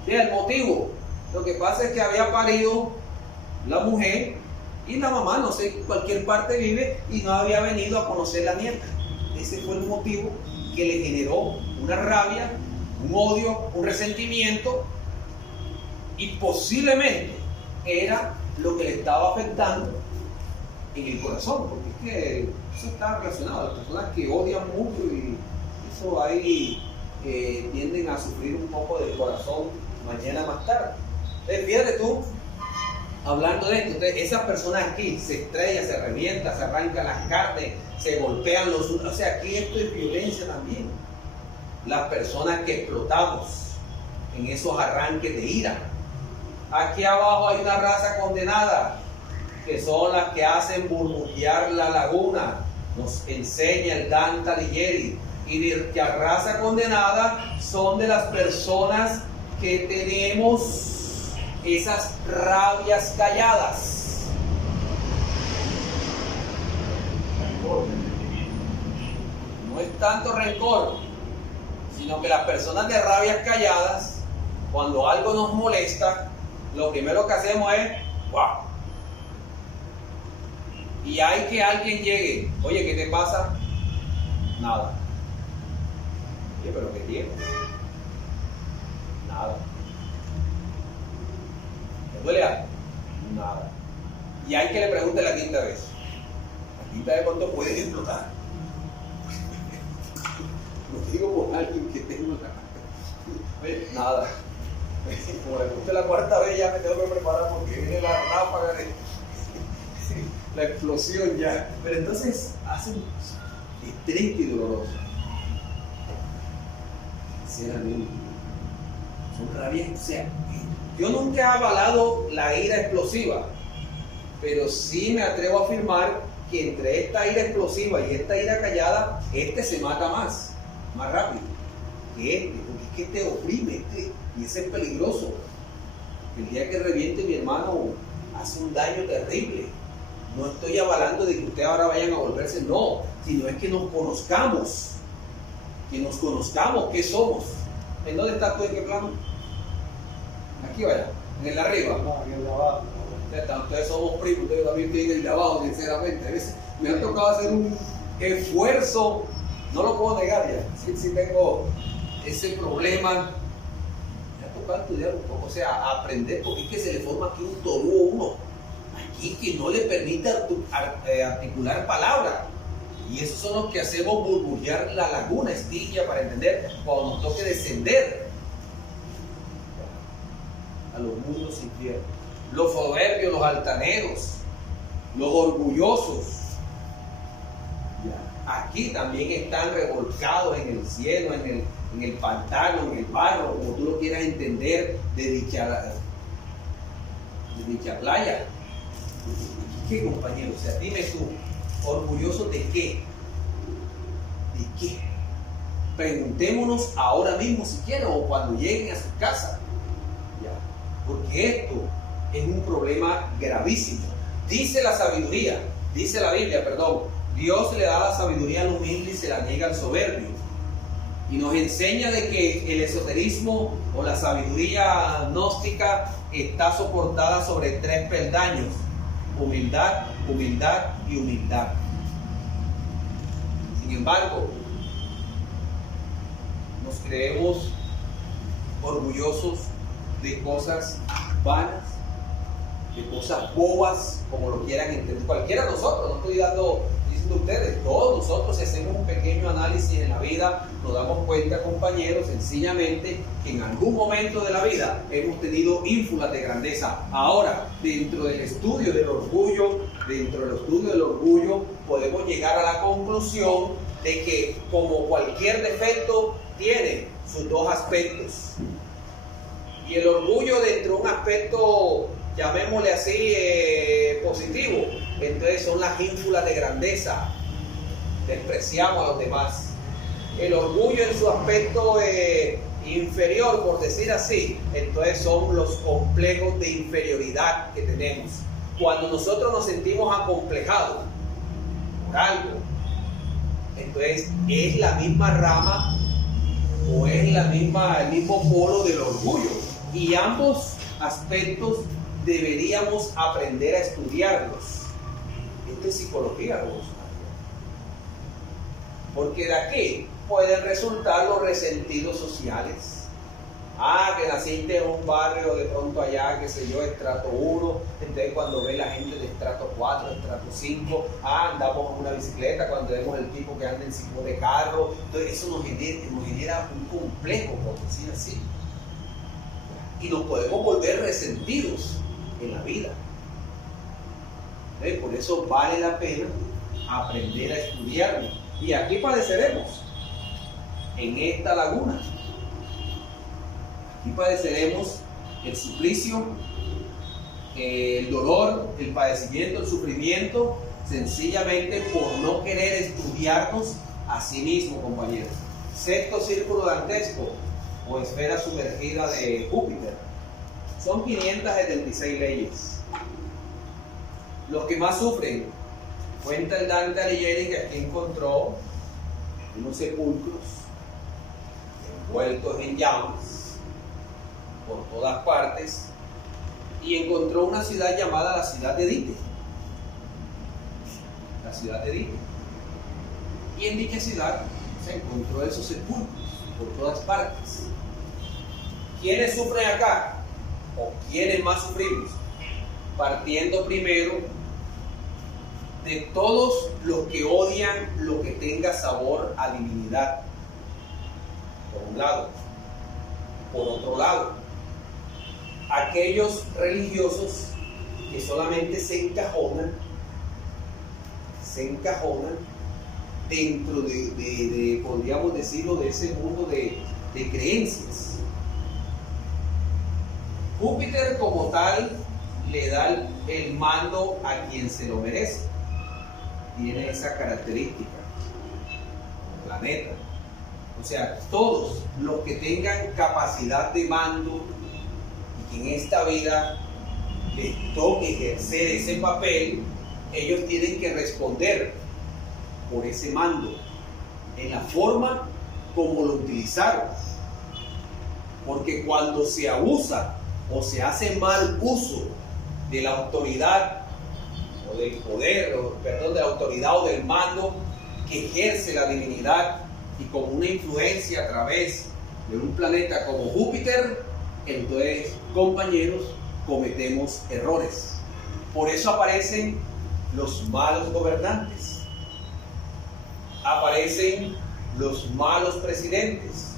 rabia. El motivo, lo que pasa es que había parido la mujer y la mamá, no sé, en cualquier parte vive y no había venido a conocer la nieta. Ese fue el motivo que le generó una rabia, un odio, un resentimiento, y posiblemente era lo que le estaba afectando en el corazón, porque es que eso está relacionado. Las personas que odian mucho y eso ahí tienden a sufrir un poco del corazón mañana más tarde. Entonces, fíjate tú, hablando de esto, entonces, esas personas aquí se estrellan, se revientan, se arrancan las carnes, se golpean los unos. O sea, aquí esto es violencia también. Las personas que explotamos en esos arranques de ira. Aquí abajo hay una raza condenada, que son las que hacen burbujear la laguna. Nos enseña el Dante Alighieri. Y la raza condenada son de las personas que tenemos esas rabias calladas. No es tanto rencor, sino que las personas de rabias calladas, cuando algo nos molesta, lo primero que hacemos es ¡wow! Y hay que alguien llegue, oye, ¿qué te pasa? Nada. Oye, ¿pero qué tienes? Nada. ¿Te duele algo? Nada. Y hay que le pregunte la quinta vez. La quinta vez, ¿cuánto puedes explotar? Lo digo por alguien que tengo la... Oye, nada. Como le puse la cuarta vez, ya me tengo que preparar porque viene la ráfaga de la explosión ya. Pero entonces hacen es triste y doloroso. Sinceramente, son rabias. O sea, yo nunca he avalado la ira explosiva, pero sí me atrevo a afirmar que entre esta ira explosiva y esta ira callada, se mata más rápido que porque es que te oprime, y ese es peligroso. El día que reviente mi hermano hace un daño terrible. No estoy avalando de que ustedes ahora vayan a volverse, no, sino es que nos conozcamos, qué somos. ¿En dónde estás tú? ¿En qué plano? Aquí vaya, en el de arriba. No, en el de abajo. Ustedes somos primos, yo también estoy en el de abajo, sinceramente. A veces me ha tocado hacer un esfuerzo, no lo puedo negar ya, sí tengo ese problema. Me ha tocado estudiar un poco, o sea, aprender, porque es que se le forma aquí un toruo uno, aquí que no le permite articular palabras. Y esos son los que hacemos burbujear la laguna Estilla para entender cuando nos toque descender a los mundos infiernos. Los soberbios, los altaneros, los orgullosos, aquí también están revolcados en el cielo, en el pantano, en el barro, como tú lo quieras entender, de dicha playa. ¿Qué, compañero? O sea, dime tú, ¿orgulloso de qué? ¿De qué? Preguntémonos ahora mismo si quieren o cuando lleguen a su casa. Porque esto es un problema gravísimo. Dice la sabiduría, dice la Biblia, perdón, Dios le da la sabiduría al humilde y se la niega al soberbio. Y nos enseña de que el esoterismo o la sabiduría gnóstica está soportada sobre 3 peldaños: humildad, humildad y humildad. Sin embargo, nos creemos orgullosos de cosas vanas, de cosas bobas, como lo quieran entender. Cualquiera de nosotros, no estoy diciendo ustedes, todos nosotros, si hacemos un pequeño análisis en la vida, nos damos cuenta, compañeros, sencillamente que en algún momento de la vida hemos tenido ínfulas de grandeza. Ahora, dentro del estudio del orgullo, podemos llegar a la conclusión de que, como cualquier defecto, tiene sus 2 aspectos. Y el orgullo, dentro de un aspecto, llamémosle así, positivo, entonces son las ínfulas de grandeza. Despreciamos a los demás. El orgullo en su aspecto inferior, por decir así, entonces son los complejos de inferioridad que tenemos. Cuando nosotros nos sentimos acomplejados por algo, entonces es la misma rama o es el mismo polo del orgullo. Y ambos aspectos deberíamos aprender a estudiarlos. Esto es psicología, Rosario. Porque de aquí pueden resultar los resentidos sociales. Que naciste en un barrio de pronto allá, qué sé yo, estrato 1, entonces cuando ve la gente de estrato 4, estrato 5, andamos en una bicicleta, cuando vemos el tipo que anda en ciclo de carro, entonces eso nos genera un complejo, por decir así. Y nos podemos volver resentidos en la vida. Por eso vale la pena aprender a estudiarlo. Y aquí padeceremos, en esta laguna. Aquí padeceremos el suplicio, el dolor, el padecimiento, el sufrimiento, sencillamente por no querer estudiarnos a sí mismo, compañeros. Sexto círculo dantesco, o esfera sumergida de Júpiter. Son 576 leyes. Los que más sufren, cuenta el Dante Alighieri, que aquí encontró unos sepulcros envueltos en llamas por todas partes, y encontró una ciudad llamada la ciudad de Dite. La ciudad de Dite. Y en dicha ciudad se encontró esos sepulcros por todas partes. ¿Quiénes sufren acá? ¿O quiénes más sufrimos? Partiendo primero de todos los que odian lo que tenga sabor a divinidad, por un lado. Por otro lado, aquellos religiosos que solamente se encajonan dentro de podríamos decirlo, de ese mundo de creencias. Júpiter como tal, le da el mando a quien se lo merece. Tiene esa característica. El planeta. O sea, todos los que tengan capacidad de mando y que en esta vida les toque ejercer ese papel, ellos tienen que responder por ese mando en la forma como lo utilizaron. Porque cuando se abusa o se hace mal uso de la autoridad o del poder, de la autoridad o del mando que ejerce la divinidad y como una influencia a través de un planeta como Júpiter, entonces, compañeros, cometemos errores. Por eso aparecen los malos gobernantes, aparecen los malos presidentes,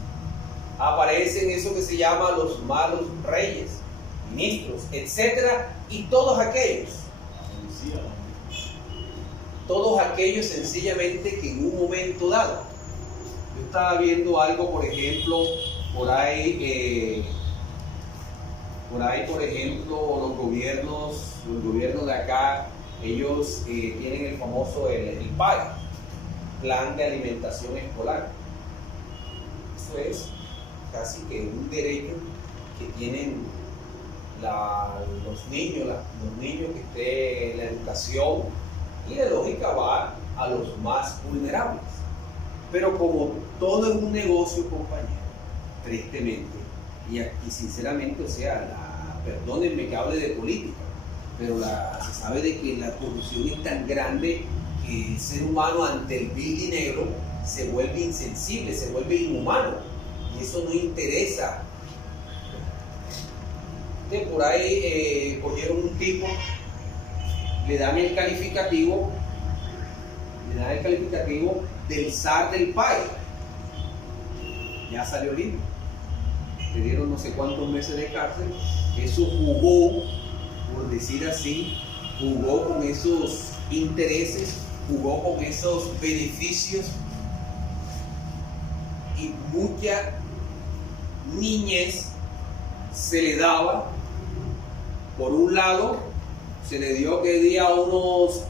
aparecen eso que se llama los malos reyes, ministros, etcétera, y todos aquellos sencillamente que en un momento dado, yo estaba viendo algo, por ejemplo, por ahí, por ejemplo, los gobiernos de acá, ellos tienen el famoso el PAE, Plan de Alimentación Escolar. Eso es casi que un derecho que tienen los niños que estén en la educación, y de lógica va a los más vulnerables. Pero como todo es un negocio, compañero, tristemente, y sinceramente, o sea, perdónenme que hable de política, pero se sabe de que la corrupción es tan grande que el ser humano ante el vil dinero se vuelve insensible, se vuelve inhumano, y eso no interesa. Por ahí cogieron un tipo, le dan el calificativo del zar del PAE, ya salió libre, le dieron no sé cuántos meses de cárcel. Eso jugó, por decir así, jugó con esos intereses, jugó con esos beneficios, y mucha niñez se le daba. Por un lado, se le dio que día unos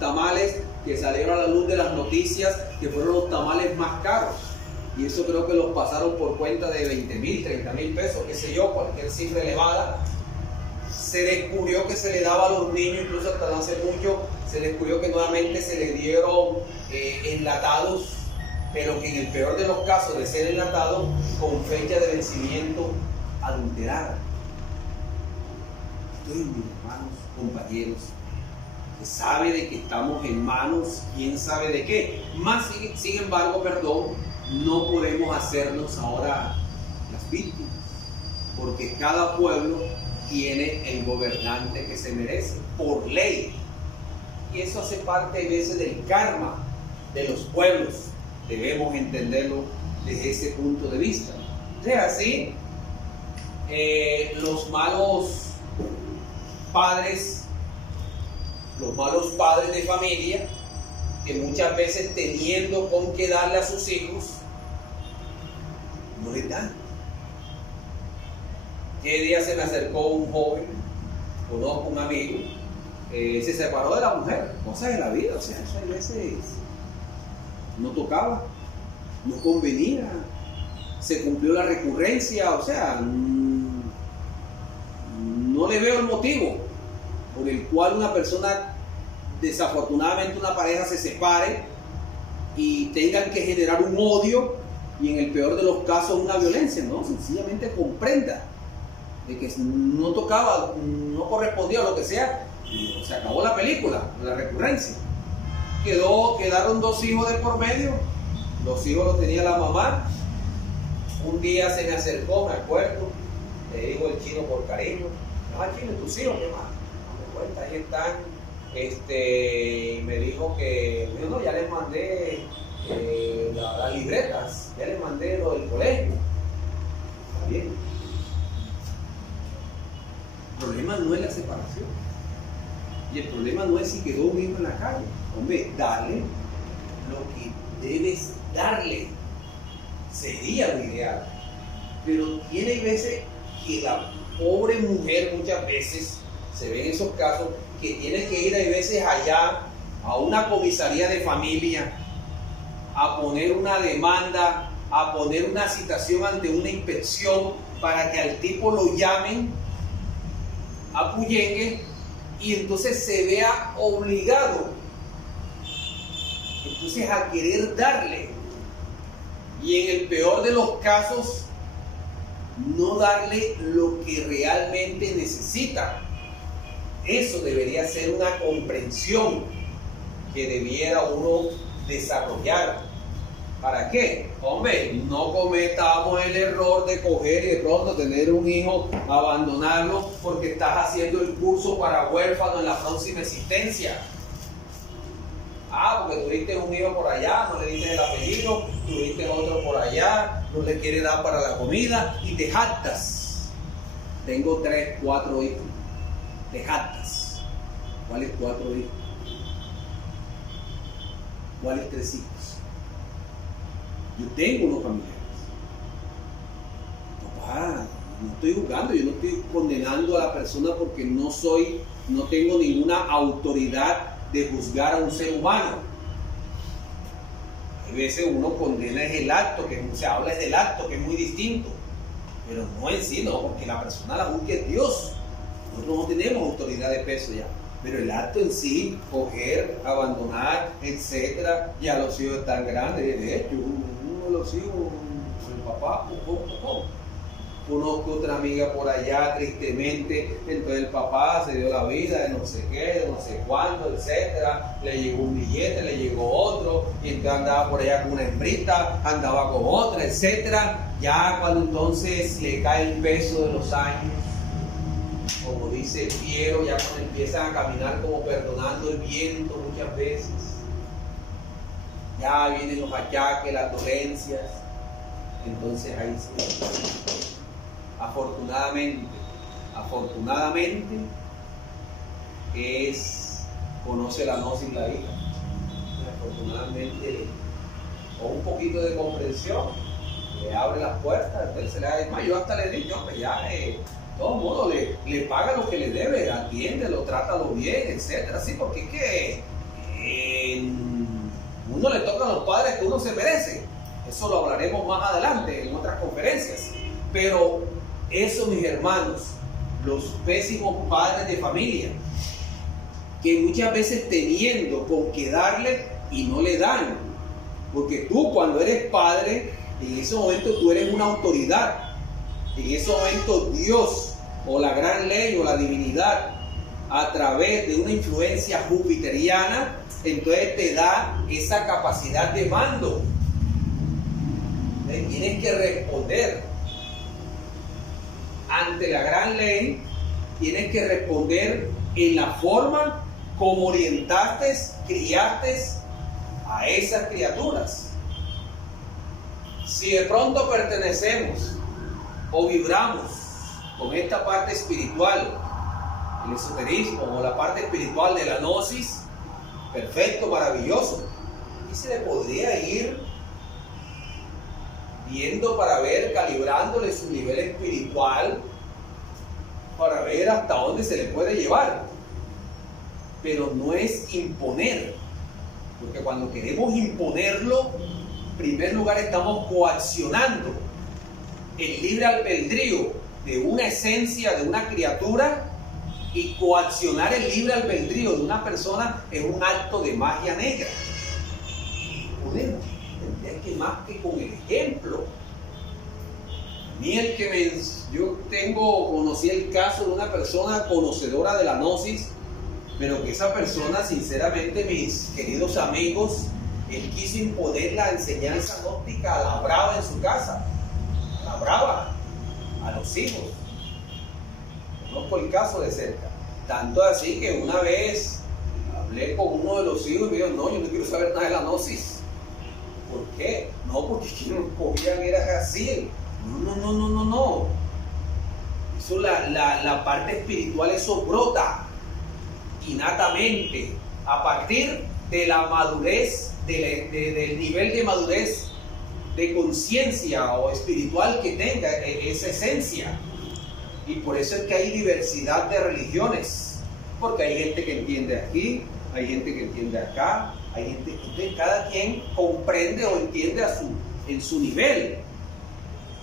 tamales que salieron a la luz de las noticias, que fueron los tamales más caros, y eso creo que los pasaron por cuenta de 20,000, 30,000 pesos, qué sé yo, cualquier cifra elevada. Se descubrió que se le daba a los niños, incluso hasta no hace mucho, se descubrió que nuevamente se le dieron enlatados, pero que en el peor de los casos de ser enlatados, con fecha de vencimiento adulterada. Entonces, mis hermanos, compañeros, se sabe de que estamos en manos, quién sabe de qué. Sin embargo, no podemos hacernos ahora las víctimas, porque cada pueblo tiene el gobernante que se merece, por ley. Y eso hace parte a veces del karma de los pueblos. Debemos entenderlo desde ese punto de vista. Es así, los malos padres de familia, que muchas veces teniendo con qué darle a sus hijos, no les dan. ¿Qué día se me acercó un joven, conozco un amigo, se separó de la mujer? Cosas de la vida, o sea, eso a veces no tocaba, no convenía, se cumplió la recurrencia, o sea, no le veo el motivo por el cual una persona, desafortunadamente una pareja, se separe y tengan que generar un odio y en el peor de los casos una violencia. No, sencillamente comprenda de que no tocaba, no correspondía o lo que sea, se acabó la película, la recurrencia. Quedaron 2 hijos de por medio, los hijos los tenía la mamá. Un día se me acercó, me acuerdo, le digo el chino por cariño: chino, tus hijos, mi mamá, no me cuenta, ahí están. Y me dijo que, no, ya les mandé las libretas, ya les mandé lo del colegio. Está bien. El problema no es la separación, y el problema no es si quedó un hijo en la calle. Hombre, dale lo que debes darle, sería lo ideal. Pero tiene veces que la pobre mujer muchas veces se ven esos casos que tienes que ir a veces allá a una comisaría de familia a poner una demanda, a poner una citación ante una inspección para que al tipo lo llamen a Puyengue y entonces se vea obligado entonces a querer darle, y en el peor de los casos no darle lo que realmente necesita. Eso debería ser una comprensión que debiera uno desarrollar. ¿Para qué? Hombre, no cometamos el error de coger y de pronto tener un hijo, abandonarlo porque estás haciendo el curso para huérfanos en la próxima existencia. Porque tuviste un hijo por allá, no le diste el apellido, tuviste otro por allá, no le quieres dar para la comida y te jactas. Tengo 3, 4 hijos. Te jactas. ¿Cuáles 4 hijos? ¿Cuáles 3 hijos? Yo tengo unos familiares. Papá, no estoy juzgando, yo no estoy condenando a la persona porque no tengo ninguna autoridad de juzgar a un ser humano. A veces uno condena es el acto, que se habla es del acto, que es muy distinto, pero no en sí, no, porque la persona la juzga es Dios. Nosotros no tenemos autoridad de peso ya, pero el acto en sí, coger, abandonar, etcétera, ya los hijos están grandes. De hecho, uno de los hijos, el papá, conozco otra amiga por allá, tristemente, entonces el papá se dio la vida de no sé qué, de no sé cuándo, etcétera, le llegó un billete, le llegó otro, y entonces andaba por allá con una hembrita, andaba con otra, etcétera. Ya cuando entonces le cae el peso de los años, como dice Piero, ya cuando empiezan a caminar como perdonando el viento muchas veces, ya vienen los achaques, las dolencias, entonces ahí sí. Afortunadamente conoce la gnosis la hija. Afortunadamente, con un poquito de comprensión, le abre las puertas. Entonces yo hasta le digo, ya, de todo modo, le paga lo que le debe, atiéndelo, trátalo bien, etcétera. Sí, porque es que uno le toca a los padres que uno se merece. Eso lo hablaremos más adelante en otras conferencias. Pero eso, mis hermanos, los pésimos padres de familia, que muchas veces teniendo con qué darle y no le dan, porque tú cuando eres padre, en ese momento tú eres una autoridad, en ese momento Dios o la gran ley o la divinidad a través de una influencia jupiteriana, entonces te da esa capacidad de mando. Tienes que responder ante la gran ley, tienes que responder en la forma como orientaste, criaste a esas criaturas. Si de pronto pertenecemos o vibramos con esta parte espiritual, el esoterismo o la parte espiritual de la gnosis, perfecto, maravilloso, y se le podría ir viendo para ver, calibrándole su nivel espiritual para ver hasta dónde se le puede llevar. Pero no es imponer, porque cuando queremos imponerlo, en primer lugar estamos coaccionando el libre albedrío de una esencia, de una criatura, y coaccionar el libre albedrío de una persona es un acto de magia negra. Es que más que con el ejemplo, yo conocí el caso de una persona conocedora de la gnosis, pero que esa persona, sinceramente, mis queridos amigos, él quiso imponer la enseñanza gnóstica a la brava en su casa, a la brava, a los hijos. Conozco el caso de cerca, tanto así que una vez hablé con uno de los hijos y me dijo, no, yo no quiero saber nada de la gnosis. ¿Por qué? No, porque quienes nos cogían era así. No. Eso, la parte espiritual, eso brota innatamente a partir de la madurez, del nivel de madurez de conciencia o espiritual que tenga esa esencia. Y por eso es que hay diversidad de religiones, porque hay gente que entiende aquí, hay gente que entiende acá, hay gente que cada quien comprende o entiende en su nivel.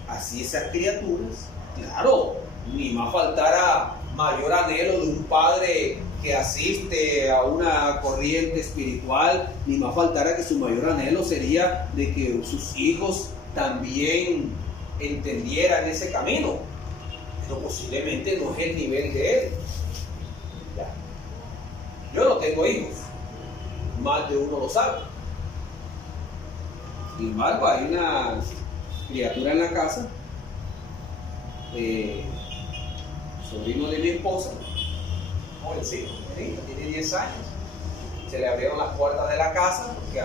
Así esas criaturas, claro, ni más faltara mayor anhelo de un padre que asiste a una corriente espiritual, ni más faltara que su mayor anhelo sería de que sus hijos también entendieran ese camino, pero posiblemente no es el nivel de él. Ya. Yo no tengo hijos, más de uno lo sabe. Sin embargo, hay una criatura en la casa, sobrino de mi esposa, jovencito, tiene 10 años. Se le abrieron las puertas de la casa porque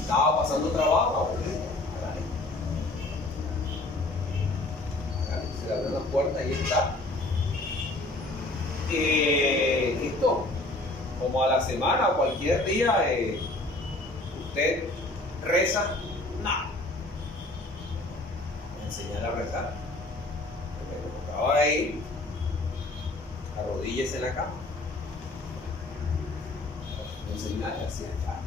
estaba pasando trabajo. Se le abrieron las puertas y está. Listo, como a la semana o cualquier día, usted reza, no. Me enseñar a rezar. Me tocaba ahí, arrodíllese en la cama. Me enseñaba así acá.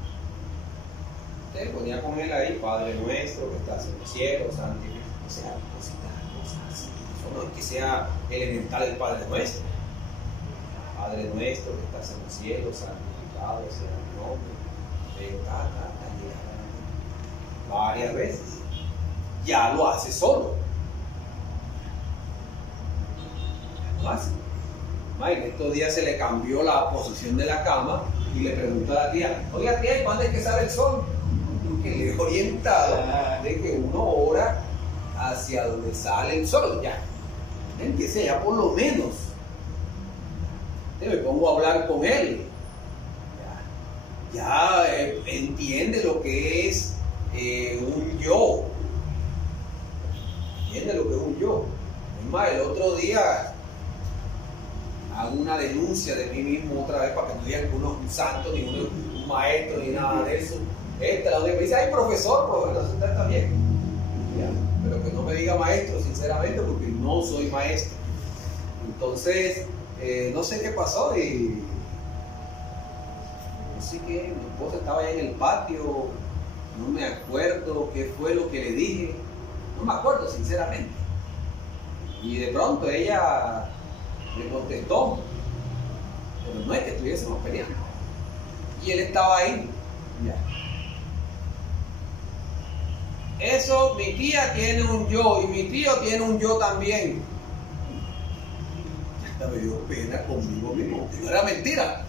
Usted ponía con él ahí, Padre nuestro que estás en los cielos, santificado. O sea, cosas así. Eso no es que sea elemental el Padre nuestro. Padre nuestro que estás en los cielos, santificado sea tu nombre. Varias veces. Ya lo hace solo. Ya lo hace. En estos días se le cambió la posición de la cama y le pregunta a la tía, oiga tía, ¿y cuándo es que sale el sol? Que le he orientado de que uno ora hacia donde sale el sol. Ya, empiece ya por lo menos. Me pongo a hablar con él. Ya entiende lo que es un yo. Entiende lo que es un yo. Es más, el otro día hago una denuncia de mí mismo otra vez para que no digan que uno es un santo, ni uno es un maestro, ni nada de eso. La única me dice, ay profesor, pues bueno, eso está bien. Ya, pero que no me diga maestro, sinceramente, porque no soy maestro. Entonces, no sé qué pasó y no sé qué, mi esposa estaba allá en el patio, no me acuerdo qué fue lo que le dije, no me acuerdo sinceramente. Y de pronto ella me contestó, pero no es que estuviésemos peleando. Y él estaba ahí. Ya. Eso, mi tía tiene un yo y mi tío tiene un yo también. Hasta me dio pena conmigo mismo. No era mentira.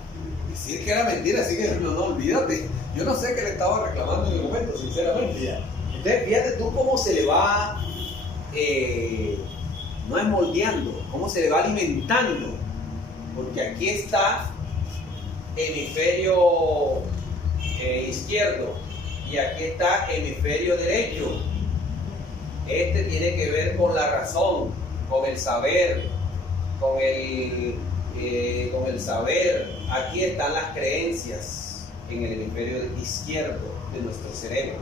Decir que era mentira, así que no, olvídate. Yo no sé qué le estaba reclamando en el momento, sinceramente. Entonces, fíjate tú cómo se le va, no es moldeando, cómo se le va alimentando. Porque aquí está hemisferio izquierdo y aquí está hemisferio derecho. Este tiene que ver con la razón, con el saber, con el saber. Aquí están las creencias en el hemisferio izquierdo de nuestro cerebro.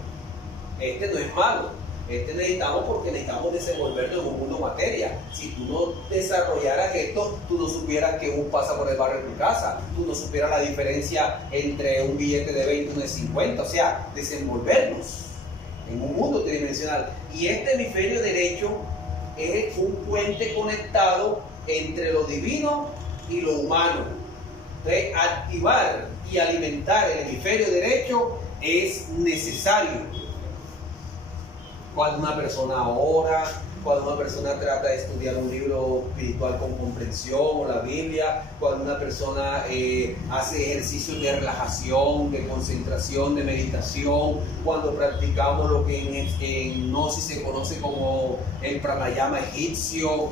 Este no es malo, este necesitamos porque necesitamos desenvolvernos en un mundo materia. Si tú no desarrollaras esto, tú no supieras que un pasa por el barrio de tu casa, tú no supieras la diferencia entre un billete de 20 y uno de 50, o sea, desenvolvernos en un mundo tridimensional. Y este hemisferio derecho es un puente conectado entre lo divino y lo humano. Entonces, activar y alimentar el hemisferio derecho es necesario. Cuando una persona ora, cuando una persona trata de estudiar un libro espiritual con comprensión o la Biblia, cuando una persona hace ejercicios de relajación, de concentración, de meditación, cuando practicamos lo que en Gnosis se conoce como el pranayama egipcio,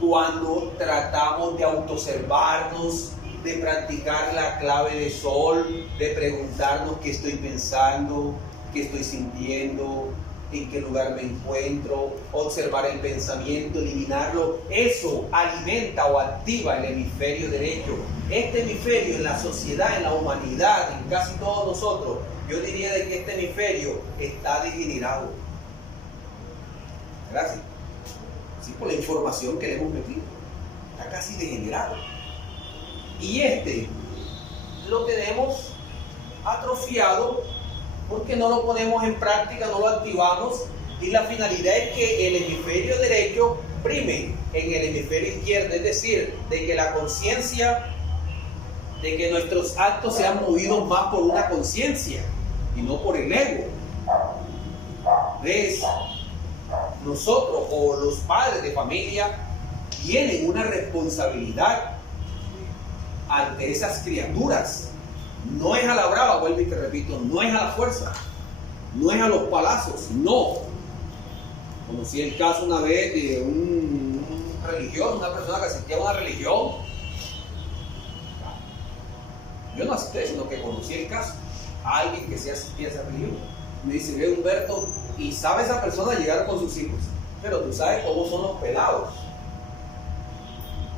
cuando tratamos de autoobservarnos, de practicar la clave de sol, de preguntarnos qué estoy pensando, qué estoy sintiendo, en qué lugar me encuentro, observar el pensamiento, eliminarlo. Eso alimenta o activa el hemisferio derecho. Este hemisferio en la sociedad, en la humanidad, en casi todos nosotros, yo diría de que este hemisferio está degenerado. Gracias. ¿sí? Por la información que le hemos metido. Está casi degenerado. Y lo tenemos atrofiado porque no lo ponemos en práctica, no lo activamos, y la finalidad es que el hemisferio derecho prime en el hemisferio izquierdo, es decir, de que la conciencia, de que nuestros actos sean movidos más por una conciencia y no por el ego. ¿Ves? Nosotros o los padres de familia tienen una responsabilidad ante esas criaturas. No es a la brava, vuelvo y te repito, no es a la fuerza, no es a los palazos, no. Conocí el caso una vez de un religioso, una persona que asistía a una religión. Yo no asistí, sino que conocí el caso. A alguien que sí asistía a esa religión. Me dice, ve Humberto, y sabe esa persona llegar con sus hijos, pero tú sabes cómo son los pelados.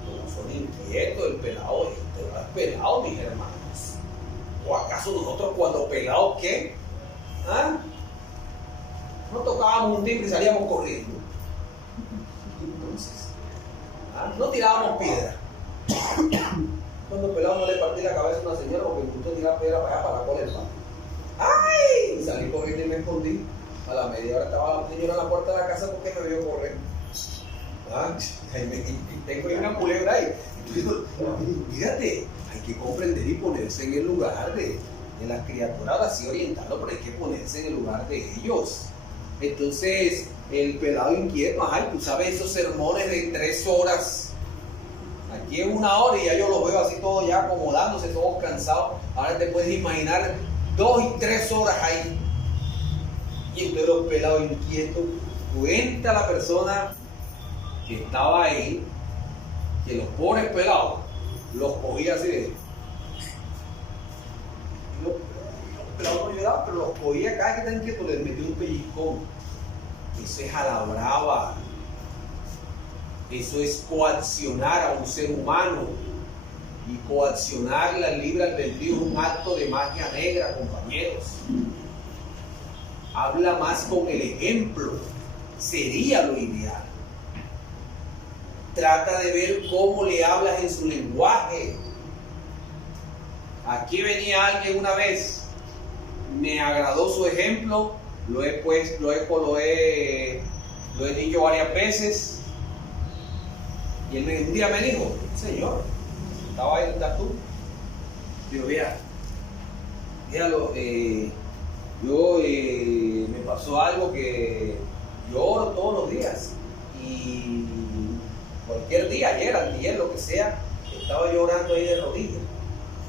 No son inquietos, el pelado es pelado, mis hermanos. ¿O acaso nosotros cuando pelados qué? ¿Ah? No tocábamos un timbre y salíamos corriendo. Entonces, no tirábamos piedra. Cuando pelado no le partí la cabeza a una señora porque me gustó tirar piedra para allá, para la cola del patio. ¡Ay! Salí corriendo y me escondí. A la media hora estaba la señora en la puerta de la casa porque me vio correr. Tengo una culebra ahí. Fíjate, hay que comprender y ponerse en el lugar de las criaturas, así orientarlo, pero hay que ponerse en el lugar de ellos. Entonces, el pelado inquieto, tú sabes esos sermones de 3 horas. Aquí es 1 hora y ya yo los veo así todos ya acomodándose, todos cansados. Ahora te puedes imaginar 2 y 3 horas ahí. Y entonces los pelados inquietos, cuenta la persona que estaba ahí, que los pobres pelados los cogía así de... Los pelados no lloraban, pero los cogía cada que están inquietos, les metió un pellizcón. Eso es a la brava. Eso es coaccionar a un ser humano. Y coaccionar la libre albedrío es un acto de magia negra, compañeros. Habla más con el ejemplo. Sería lo ideal. Trata de ver cómo le hablas en su lenguaje. Aquí venía alguien una vez, me agradó su ejemplo, lo he dicho varias veces, y un día me dijo, señor, estaba ahí, ¿estás tú? Digo, me pasó algo que yo oro todos los días, y cualquier día, ayer, lo que sea, estaba yo orando ahí de rodillas,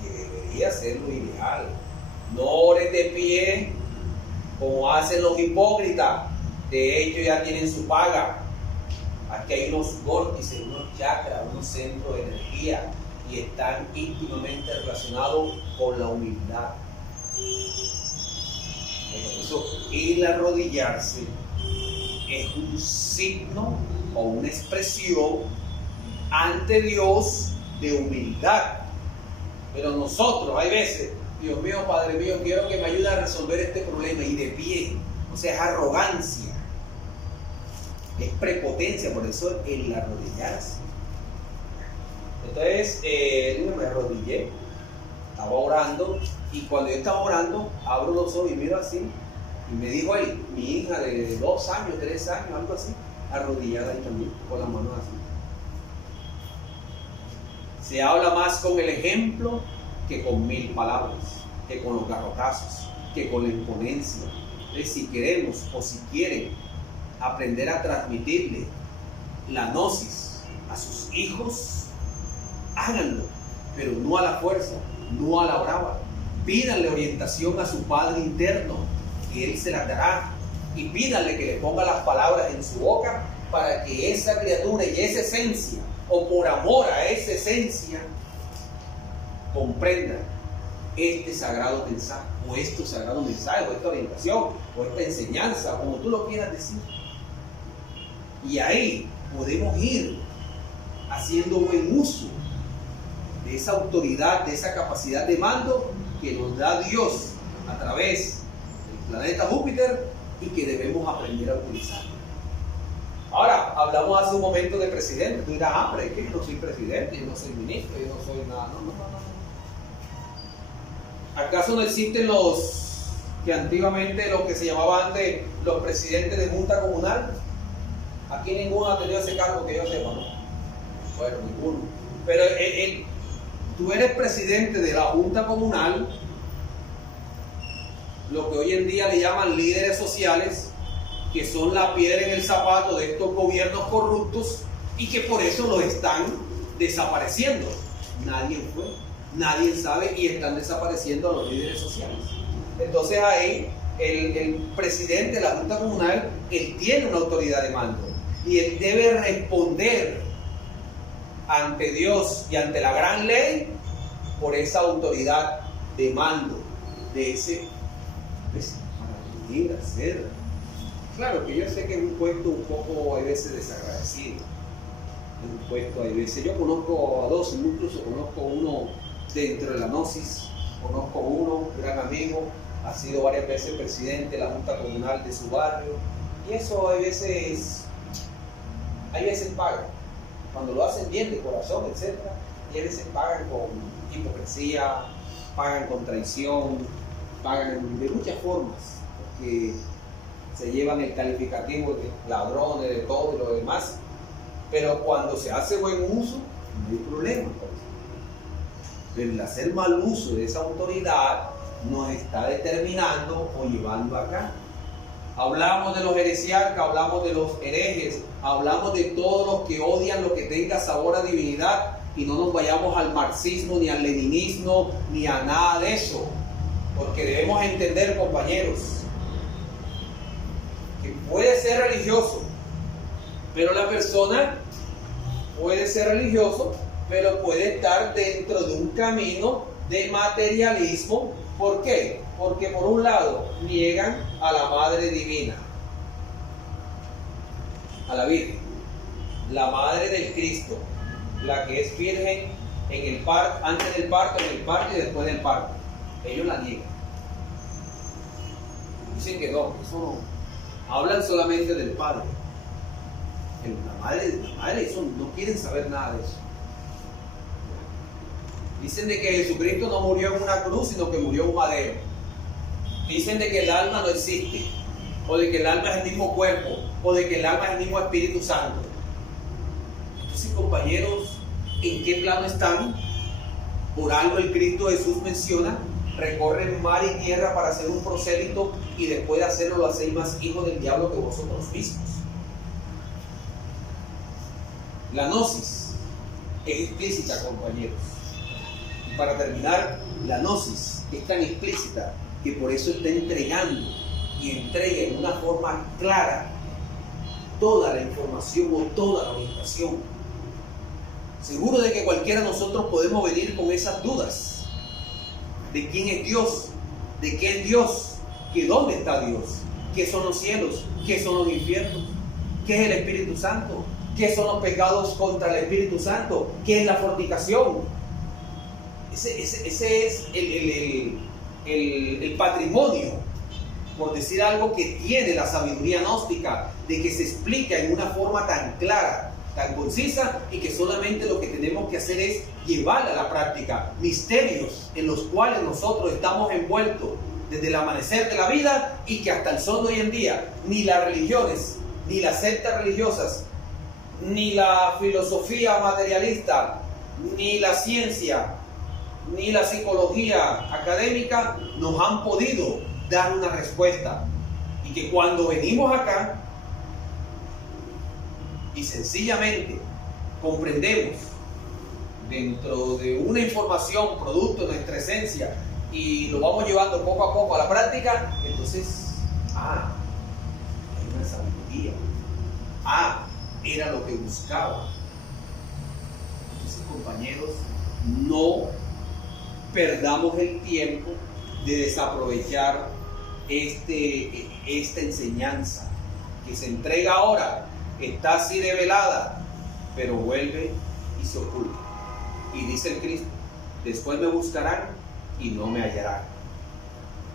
que debería ser lo ideal. No ores de pie como hacen los hipócritas, de hecho ya tienen su paga. Aquí hay unos vórtices, unos chakras, unos centros de energía, y están íntimamente relacionados con la humildad. Por eso, el arrodillarse es un signo o una expresión ante Dios de humildad. Pero nosotros, hay veces, Dios mío, Padre mío, quiero que me ayude a resolver este problema, y de pie. O sea, es arrogancia, es prepotencia. Por eso el arrodillarse. Entonces, me arrodillé, estaba orando, y cuando yo estaba orando, abro los ojos y miro así, y me dijo él, mi hija de 2 años, 3 años, algo así, arrodillada ahí también, con las manos así. Se habla más con el ejemplo que con 1000 palabras, que con los garrotazos, que con la imponencia. Entonces, si queremos o si quieren aprender a transmitirle la gnosis a sus hijos, háganlo, pero no a la fuerza, no a la brava. Pídanle orientación a su padre interno, que él se la dará, y pídanle que le ponga las palabras en su boca para que esa criatura y esa esencia, o por amor a esa esencia, comprenda este sagrado mensaje, o estos sagrados mensajes, o esta orientación, o esta enseñanza, como tú lo quieras decir. Y ahí podemos ir haciendo buen uso de esa autoridad, de esa capacidad de mando que nos da Dios a través del planeta Júpiter, y que debemos aprender a utilizar. Ahora, Hablamos hace un momento de presidente. Tú dirás, pero es que yo no soy presidente, yo no soy ministro, yo no soy nada. No. ¿Acaso no existen los que antiguamente, lo que se llamaba antes, los presidentes de junta comunal? Aquí ninguno ha tenido ese cargo que yo sepa, ¿no? Bueno, ninguno. Pero tú eres presidente de la junta comunal, lo que hoy en día le llaman líderes sociales, que son la piedra en el zapato de estos gobiernos corruptos y que por eso los están desapareciendo. Nadie fue, nadie sabe y están desapareciendo a los líderes sociales. Entonces ahí el presidente de la junta comunal, él tiene una autoridad de mando y él debe responder ante Dios y ante la gran ley por esa autoridad de mando de ese, pues, para venir a hacer. Claro que yo sé que es un puesto un poco a veces desagradecido, es un puesto a veces. Yo conozco a dos, incluso conozco uno dentro de la Gnosis, conozco uno, gran amigo, ha sido varias veces presidente de la junta comunal de su barrio, y eso a veces pagan, cuando lo hacen bien de corazón, etc. Y a veces pagan con hipocresía, pagan con traición, pagan de muchas formas, porque se llevan el calificativo de ladrones, de todo y lo demás, pero cuando se hace buen uso, no hay problema. Pero el hacer mal uso de esa autoridad nos está determinando o llevando acá. Hablamos de los heresiarcas, hablamos de los herejes, hablamos de todos los que odian lo que tenga sabor a divinidad, y no nos vayamos al marxismo, ni al leninismo, ni a nada de eso, porque debemos entender, compañeros, que puede ser religioso, pero la persona puede ser religioso, pero puede estar dentro de un camino de materialismo. ¿Por qué? Porque por un lado niegan a la Madre Divina, a la Virgen, la Madre del Cristo, la que es virgen en el parto, antes del parto, en el parto y después del parto. Ellos la niegan. Dicen que no, eso no. Hablan solamente del Padre. La madre, eso no quieren saber nada de eso. Dicen de que Jesucristo no murió en una cruz, sino que murió en un madero. Dicen de que el alma no existe, o de que el alma es el mismo cuerpo, o de que el alma es el mismo Espíritu Santo. Entonces, compañeros, ¿en qué plano están? Por algo el Cristo Jesús menciona: recorren mar y tierra para ser un prosélito, y después de hacerlo lo hacéis más hijos del diablo que vosotros mismos. La gnosis es explícita, compañeros. Y para terminar, la gnosis es tan explícita que por eso está entregando y entrega en una forma clara toda la información o toda la orientación. Seguro de que cualquiera de nosotros podemos venir con esas dudas de quién es Dios, de qué es Dios, que dónde está Dios, qué son los cielos, qué son los infiernos, qué es el Espíritu Santo, qué son los pecados contra el Espíritu Santo, qué es la fornicación. Ese es el patrimonio, por decir algo, que tiene la sabiduría gnóstica, de que se explica en una forma tan clara, tan concisa, y que solamente lo que tenemos que hacer es llevarla a la práctica. Misterios en los cuales nosotros estamos envueltos desde el amanecer de la vida, y que hasta el sol de hoy en día ni las religiones, ni las sectas religiosas, ni la filosofía materialista, ni la ciencia, ni la psicología académica nos han podido dar una respuesta. Y que cuando venimos acá y sencillamente comprendemos dentro de una información producto de nuestra esencia y lo vamos llevando poco a poco a la práctica, entonces, hay una sabiduría, era lo que buscaba. Entonces, compañeros, no perdamos el tiempo de desaprovechar esta enseñanza que se entrega ahora. Está así revelada, pero vuelve y se oculta. Y dice el Cristo: después me buscarán y no me hallarán.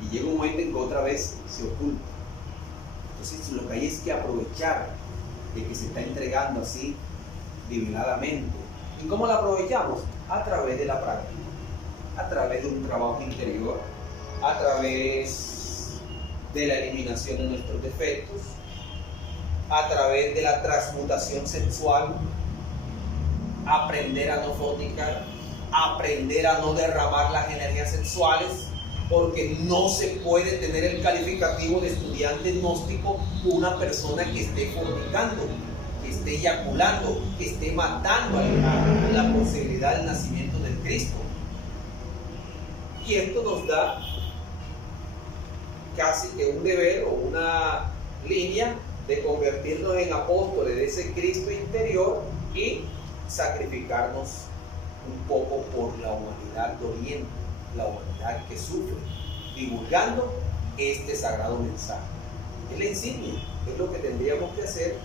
Y llega un momento en que otra vez se oculta. Entonces lo que hay es que aprovechar de que se está entregando así divinadamente. ¿Y cómo la aprovechamos? A través de la práctica, a través de un trabajo interior, a través de la eliminación de nuestros defectos, a través de la transmutación sexual, aprender a no fornicar, aprender a no derramar las energías sexuales, porque no se puede tener el calificativo de estudiante gnóstico una persona que esté fornicando, que esté eyaculando, que esté matando a la posibilidad del nacimiento del Cristo. Y esto nos da casi que un deber o una línea de convertirnos en apóstoles de ese Cristo interior y sacrificarnos un poco por la humanidad de Oriente, la humanidad que sufre, divulgando este sagrado mensaje. Es la insignia, es lo que tendríamos que hacer,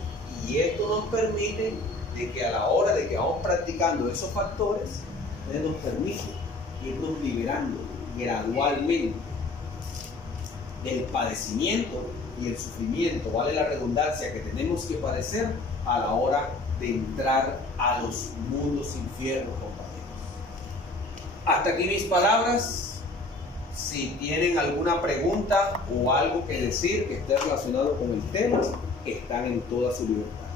y esto nos permite de que a la hora de que vamos practicando esos factores, nos permite irnos liberando gradualmente del padecimiento y el sufrimiento, vale la redundancia, que tenemos que padecer a la hora de entrar a los mundos infiernos, compañeros. Hasta aquí mis palabras. Si tienen alguna pregunta o algo que decir que esté relacionado con el tema, están en toda su libertad.